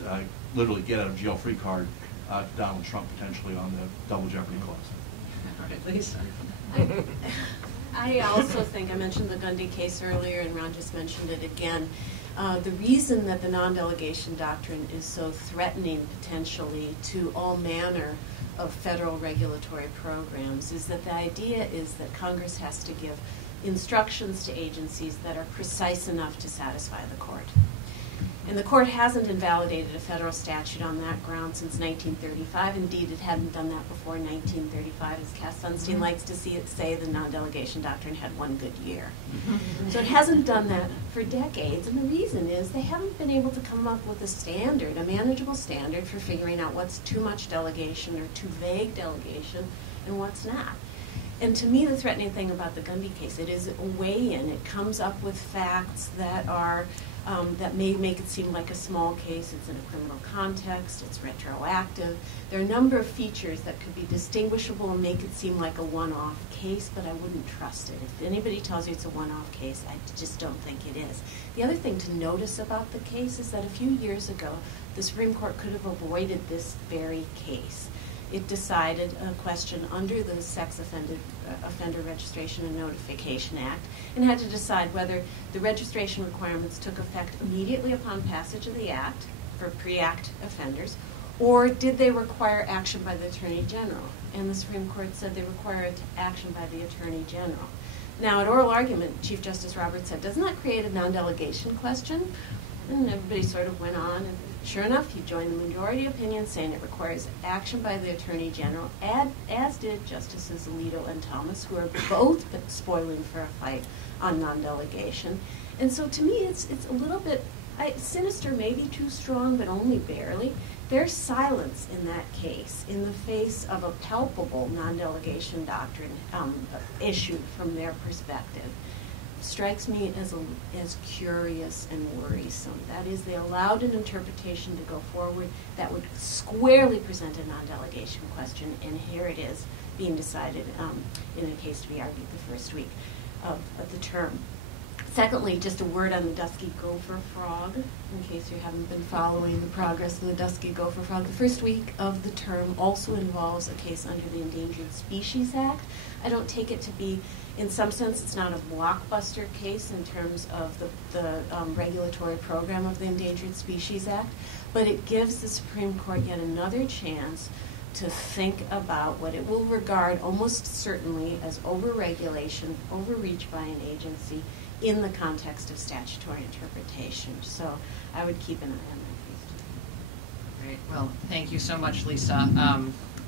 literally get out of jail free card to Donald Trump, potentially on the double jeopardy clause. All right, please. I also think, I mentioned the Gundy case earlier, and Ron just mentioned it again. The reason that the non-delegation doctrine is so threatening potentially to all manner of federal regulatory programs is that the idea is that Congress has to give instructions to agencies that are precise enough to satisfy the court. And the court hasn't invalidated a federal statute on that ground since 1935. Indeed, it hadn't done that before 1935. As Cass Sunstein likes to say, the non-delegation doctrine had one good year. So it hasn't done that for decades, and the reason is they haven't been able to come up with a standard, a manageable standard for figuring out what's too much delegation or too vague delegation and what's not. And to me, the threatening thing about the Gundy case, it is a weigh-in. It comes up with facts that are that may make it seem like a small case. It's in a criminal context. It's retroactive. There are a number of features that could be distinguishable and make it seem like a one-off case, but I wouldn't trust it. If anybody tells you it's a one-off case, I just don't think it is. The other thing to notice about the case is that a few years ago, the Supreme Court could have avoided this very case. It decided a question under the Sex Offender Registration and Notification Act and had to decide whether the registration requirements took effect immediately upon passage of the Act for pre-Act offenders, or did they require action by the Attorney General? And the Supreme Court said they required action by the Attorney General. Now, at oral argument, Chief Justice Roberts said, doesn't that create a non-delegation question? And everybody sort of went on, and sure enough, he joined the majority opinion saying it requires action by the Attorney General, as did Justices Alito and Thomas, who are both spoiling for a fight on non-delegation. And so to me, it's a little bit, sinister may be too strong, but only barely. Their silence in that case, in the face of a palpable non-delegation doctrine issued from their perspective, strikes me as curious and worrisome. That is, they allowed an interpretation to go forward that would squarely present a non-delegation question, and here it is being decided in a case to be argued the first week of the term. Secondly, just a word on the dusky gopher frog, in case you haven't been following the progress of the dusky gopher frog. The first week of the term also involves a case under the Endangered Species Act. I don't take it to be, in some sense, it's not a blockbuster case in terms of the regulatory program of the Endangered Species Act, but it gives the Supreme Court yet another chance to think about what it will regard almost certainly as over-regulation, overreach by an agency in the context of statutory interpretation. So I would keep an eye on that case. Great. Well, thank you so much, Lisa.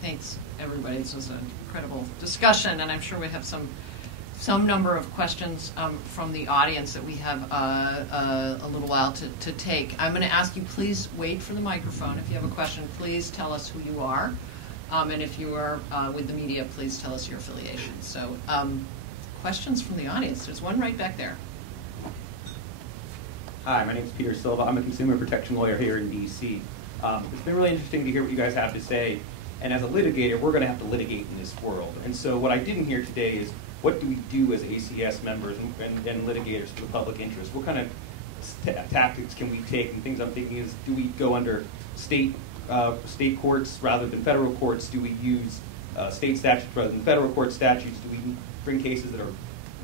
Thanks, everybody. This was an incredible discussion, and I'm sure we have some number of questions from the audience that we have a little while to take. I'm going to ask you, please wait for the microphone. If you have a question, please tell us who you are. And if you are with the media, please tell us your affiliation. So questions from the audience. There's one right back there. Hi, my name is Peter Silva. I'm a consumer protection lawyer here in D.C. It's been really interesting to hear what you guys have to say. And as a litigator, we're going to have to litigate in this world. And so what I didn't hear today is, what do we do as ACS members and litigators for the public interest? What kind of tactics can we take? And things I'm thinking is, do we go under state courts rather than federal courts? Do we use state statutes rather than federal court statutes? Do we bring cases that are,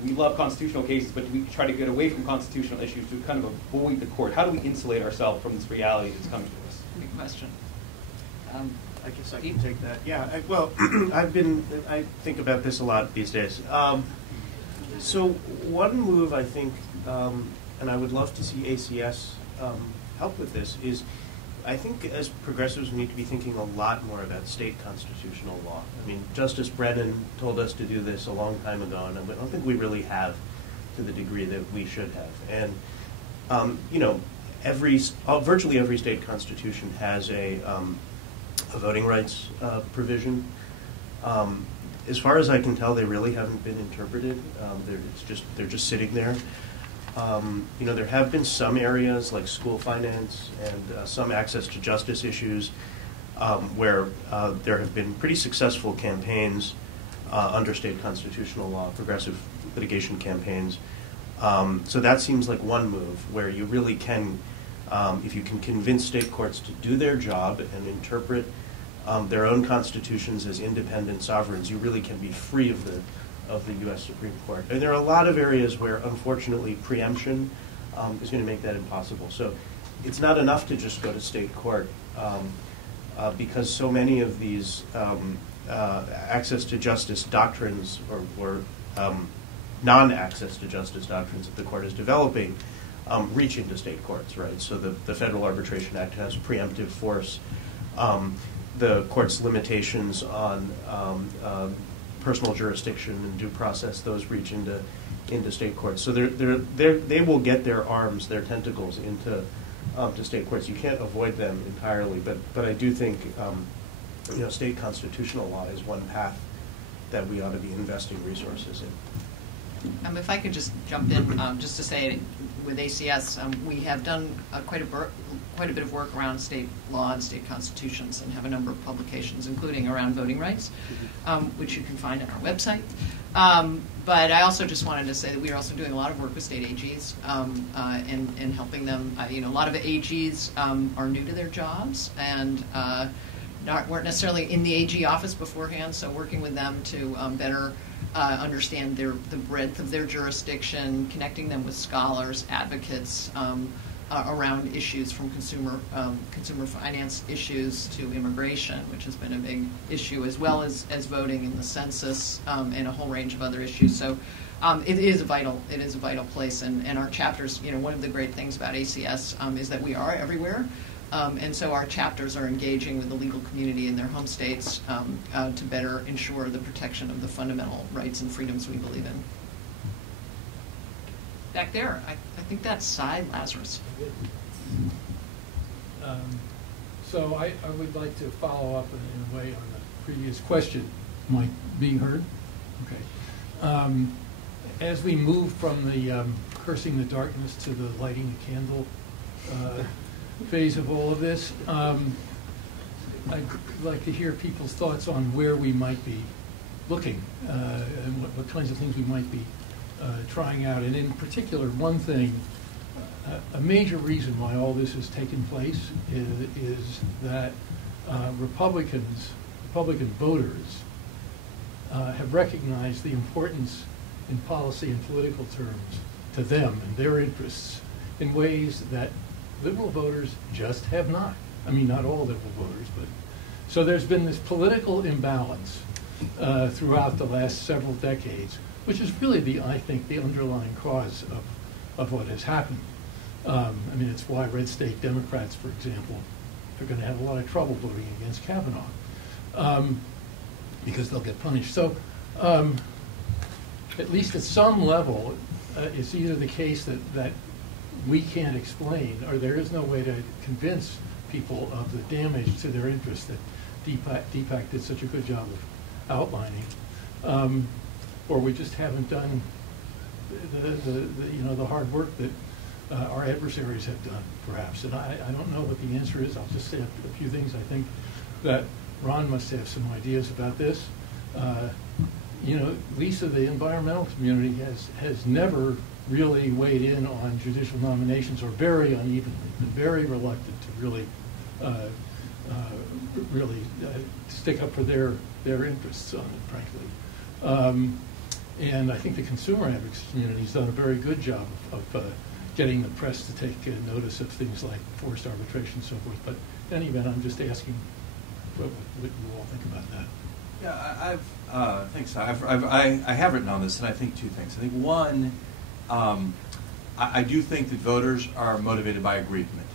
we love constitutional cases, but do we try to get away from constitutional issues to kind of avoid the court? How do we insulate ourselves from this reality that's coming to us? Good question. I guess I can take that. Yeah, I think about this a lot these days. So one move I think, and I would love to see ACS help with this, is I think as progressives we need to be thinking a lot more about state constitutional law. I mean, Justice Brennan told us to do this a long time ago, and I don't think we really have to the degree that we should have. And, virtually every state constitution has a voting rights provision. As far as I can tell, they really haven't been interpreted. They're just sitting there. There have been some areas like school finance and some access to justice issues where there have been pretty successful campaigns under state constitutional law, progressive litigation campaigns. So that seems like one move where you really can, if you can convince state courts to do their job and interpret their own constitutions as independent sovereigns, you really can be free of the U.S. Supreme Court. And there are a lot of areas where, unfortunately, preemption is going to make that impossible. So it's not enough to just go to state court because so many of these access to justice doctrines or non-access to justice doctrines that the court is developing reach into state courts, right? So the Federal Arbitration Act has preemptive force. The court's limitations on personal jurisdiction and due process, those reach into state courts. So they will get their arms, their tentacles into to state courts. You can't avoid them entirely, but I do think state constitutional law is one path that we ought to be investing resources in. If I could just jump in, just to say, with ACS, we have done quite a bit of work around state law and state constitutions, and have a number of publications, including around voting rights, which you can find on our website. But I also just wanted to say that we are also doing a lot of work with state AGs and helping them. A lot of AGs are new to their jobs and weren't necessarily in the AG office beforehand, so working with them to better understand the breadth of their jurisdiction, connecting them with scholars, advocates around issues from consumer finance issues to immigration, which has been a big issue, as well as voting in the census and a whole range of other issues. So it is a vital place, and our chapters. One of the great things about ACS is that we are everywhere. And so our chapters are engaging with the legal community in their home states to better ensure the protection of the fundamental rights and freedoms we believe in. Back there, I think that's Cy Lazarus. So I would like to follow up in a way on the previous question. Am I being heard? Okay. As we move from the cursing the darkness to the lighting the candle phase of all of this, I'd like to hear people's thoughts on where we might be looking and what kinds of things we might be trying out. And in particular, one thing, a major reason why all this has taken place is that Republican voters have recognized the importance in policy and political terms to them and their interests in ways that liberal voters just have not. I mean, not all liberal voters, but so there's been this political imbalance throughout the last several decades, which is really I think the underlying cause of what has happened. I mean, it's why red state Democrats, for example, are going to have a lot of trouble voting against Kavanaugh because they'll get punished. So at least at some level, it's either the case that we can't explain, or there is no way to convince people of the damage to their interests that Deepak did such a good job of outlining, or we just haven't done the hard work that our adversaries have done, perhaps. And I don't know what the answer is. I'll just say a few things. I think that Ron must have some ideas about this. Lisa, the environmental community has never really weighed in on judicial nominations, or very unevenly, been very reluctant to really stick up for their interests on it, frankly. And I think the consumer advocacy community has done a very good job of getting the press to take notice of things like forced arbitration and so forth. But in any event, I'm just asking what you all think about that. Yeah, thanks. I have written on this, and I think two things. I think one, I do think that voters are motivated by aggrievement.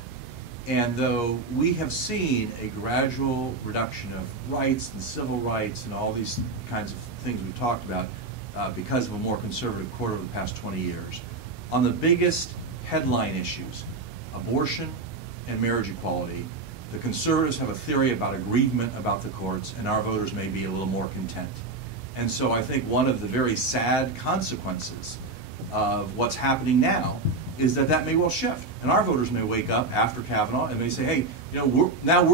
And though we have seen a gradual reduction of rights and civil rights and all these kinds of things we've talked about because of a more conservative court over the past 20 years, on the biggest headline issues, abortion and marriage equality, the conservatives have a theory about aggrievement about the courts, and our voters may be a little more content. And so I think one of the very sad consequences of what's happening now is that may well shift. And our voters may wake up after Kavanaugh and may say, hey, we're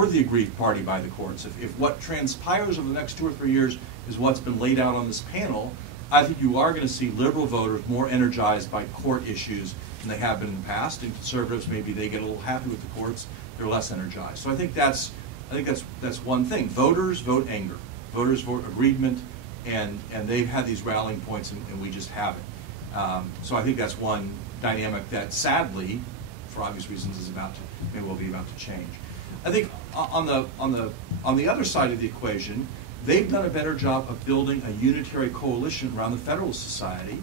the aggrieved party by the courts. If what transpires over the next 2 or 3 years is what's been laid out on this panel, I think you are going to see liberal voters more energized by court issues than they have been in the past. And conservatives, maybe they get a little happy with the courts, they're less energized. So I think that's one thing. Voters vote anger. Voters vote aggrievement, and they've had these rallying points, and we just haven't. So I think that's one dynamic that, sadly, for obvious reasons, may well be about to change. I think on the other side of the equation, they've done a better job of building a unitary coalition around the Federalist Society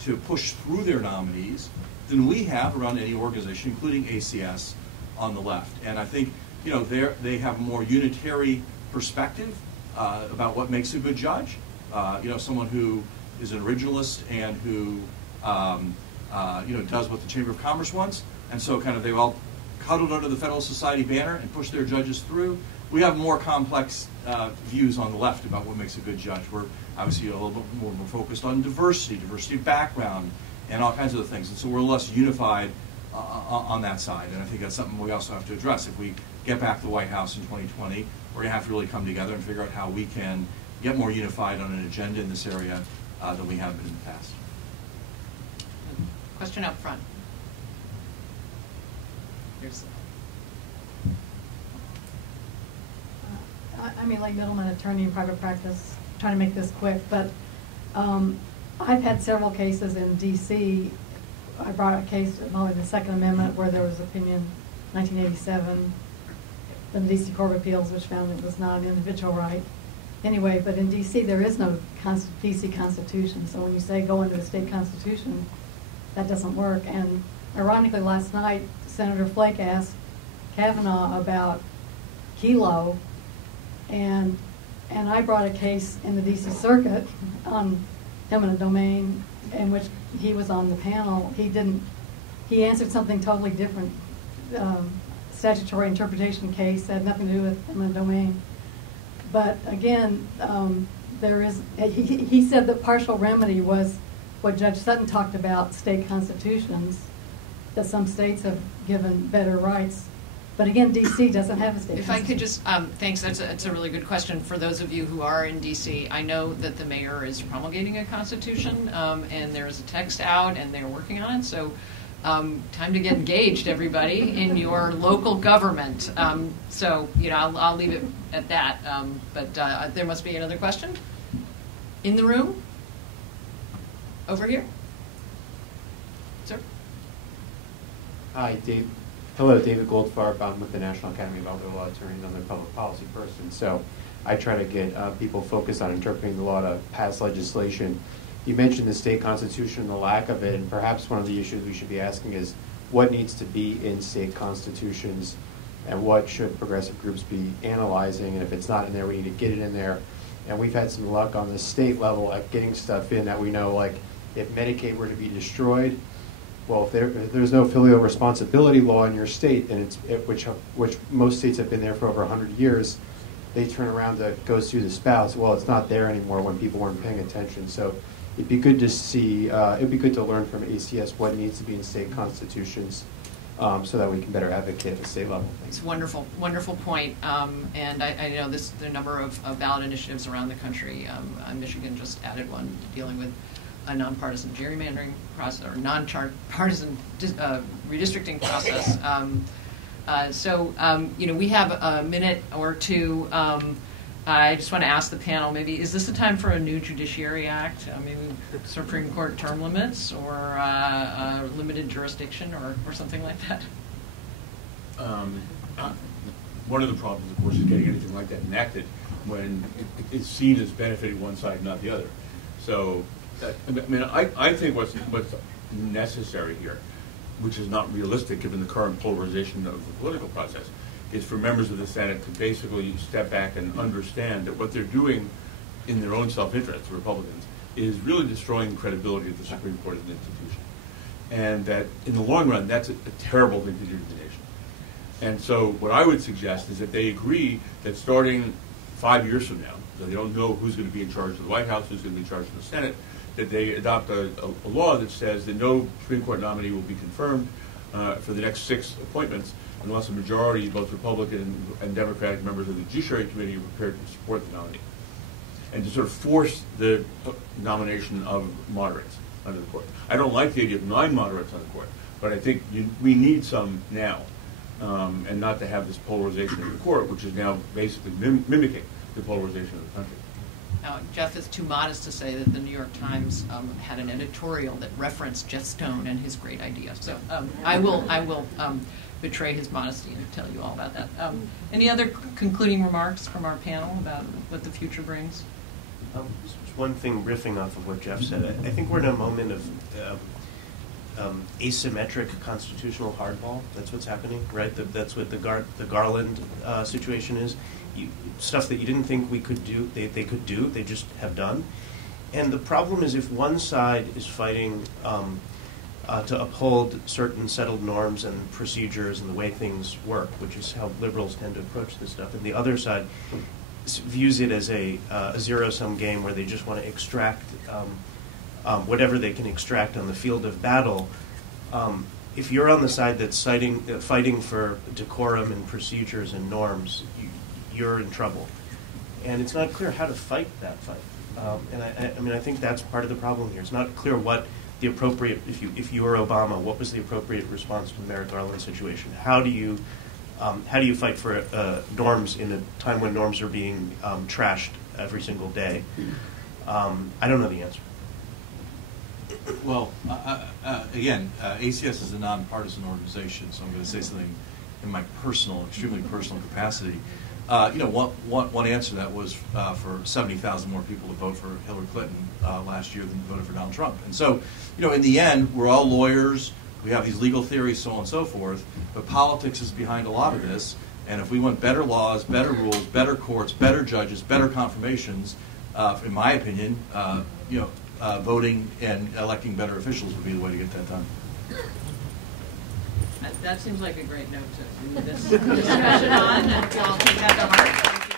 to push through their nominees than we have around any organization, including ACS on the left. And I think they have a more unitary perspective about what makes a good judge. Someone who is an originalist and who does what the Chamber of Commerce wants. And so they've all cuddled under the Federalist Society banner and pushed their judges through. we have more complex views on the left about what makes a good judge. We're obviously a little bit more focused on diversity of background, and all kinds of other things. And so we're less unified on that side. And I think that's something we also have to address. If we get back to the White House in 2020, we're going to have to really come together and figure out how we can get more unified on an agenda in this area than we have been in the past. Question up front. Here's I'm Elaine Middleman, attorney in private practice, trying to make this quick, but I've had several cases in D.C. I brought a case involving the Second Amendment where there was opinion 1987 from the D.C. Court of Appeals, which found it was not an individual right. Anyway, but in D.C. there is no D.C. Constitution, so when you say go into the state constitution, that doesn't work. And ironically, last night, Senator Flake asked Kavanaugh about Kelo, and I brought a case in the D.C. Circuit on eminent domain in which he was on the panel. He answered something totally different. Statutory interpretation case had nothing to do with eminent domain. But again, he said that partial remedy was what Judge Sutton talked about, state constitutions, that some states have given better rights. But again, D.C. doesn't have a state If I could just, thanks, that's a really good question. For those of you who are in D.C., I know that the mayor is promulgating a constitution, and there's a text out, and they're working on it. So time to get engaged, everybody, in your local government. So, I'll leave it at that. But there must be another question in the room. Over here. Sir? Hi, Dave. Hello, David Goldfarb. I'm with the National Academy of Elder Law Attorneys. I'm a public policy person. So I try to get people focused on interpreting the law to pass legislation. You mentioned the state constitution and the lack of it, and perhaps one of the issues we should be asking is what needs to be in state constitutions and what should progressive groups be analyzing, and if it's not in there, we need to get it in there. And we've had some luck on the state level at getting stuff in that we know, like if Medicaid were to be destroyed, well, if there's no filial responsibility law in your state, and which most states have been there for over 100 years, they turn around to go sue the spouse. Well, it's not there anymore when people weren't paying attention. So it'd be good to see, it'd be good to learn from ACS what needs to be in state constitutions so that we can better advocate at the state level. It's a wonderful, wonderful point. And I know there are a number of ballot initiatives around the country. Michigan just added one dealing with a nonpartisan gerrymandering process or non-partisan redistricting process. We have a minute or two. I just want to ask the panel, maybe, is this a time for a new Judiciary Act? Maybe Supreme Court term limits or limited jurisdiction or something like that? One of the problems, of course, is getting anything like that enacted when it's seen as benefiting one side, not the other. So, I think what's necessary here, which is not realistic given the current polarization of the political process, is for members of the Senate to basically step back and understand that what they're doing in their own self-interest, the Republicans, is really destroying the credibility of the Supreme Court as an institution. And that in the long run, that's a terrible thing to do to the nation. And so what I would suggest is that they agree that starting 5 years from now, so they don't know who's going to be in charge of the White House, who's going to be in charge of the Senate, that they adopt a law that says that no Supreme Court nominee will be confirmed for the next 6 appointments unless a majority, both Republican and Democratic members of the Judiciary Committee, are prepared to support the nominee. And to sort of force the nomination of moderates under the court. I don't like the idea of 9 moderates on the court, but I think we need some now, and not to have this polarization of the court, which is now basically mimicking the polarization of the country. Now, Jeff is too modest to say that the New York Times had an editorial that referenced Jeff Stone and his great idea. So I will betray his modesty and tell you all about that. Any other concluding remarks from our panel about what the future brings? Just one thing, riffing off of what Jeff said. I think we're in a moment of asymmetric constitutional hardball. That's what's happening, right? That's what the Garland situation is. Stuff that you didn't think we could do, they could do, they just have done. And the problem is if one side is fighting to uphold certain settled norms and procedures and the way things work, which is how liberals tend to approach this stuff. And the other side views it as a zero-sum game where they just want to extract whatever they can extract on the field of battle. If you're on the side that's fighting for decorum and procedures and norms, you're in trouble. And it's not clear how to fight that fight. And I think that's part of the problem here. It's not clear what the appropriate, if you were Obama, what was the appropriate response to the Merrick Garland situation? How do you fight for norms in a time when norms are being trashed every single day? I don't know the answer. Well, again, ACS is a nonpartisan organization, so I'm going to say something in my extremely personal capacity. One answer to that was for 70,000 more people to vote for Hillary Clinton last year than voted for Donald Trump. And so, in the end, we're all lawyers. We have these legal theories, so on and so forth. But politics is behind a lot of this. And if we want better laws, better rules, better courts, better judges, better confirmations, in my opinion, voting and electing better officials would be the way to get that done. That seems like a great note to end this discussion on, and we'll all take that to heart. Thank you.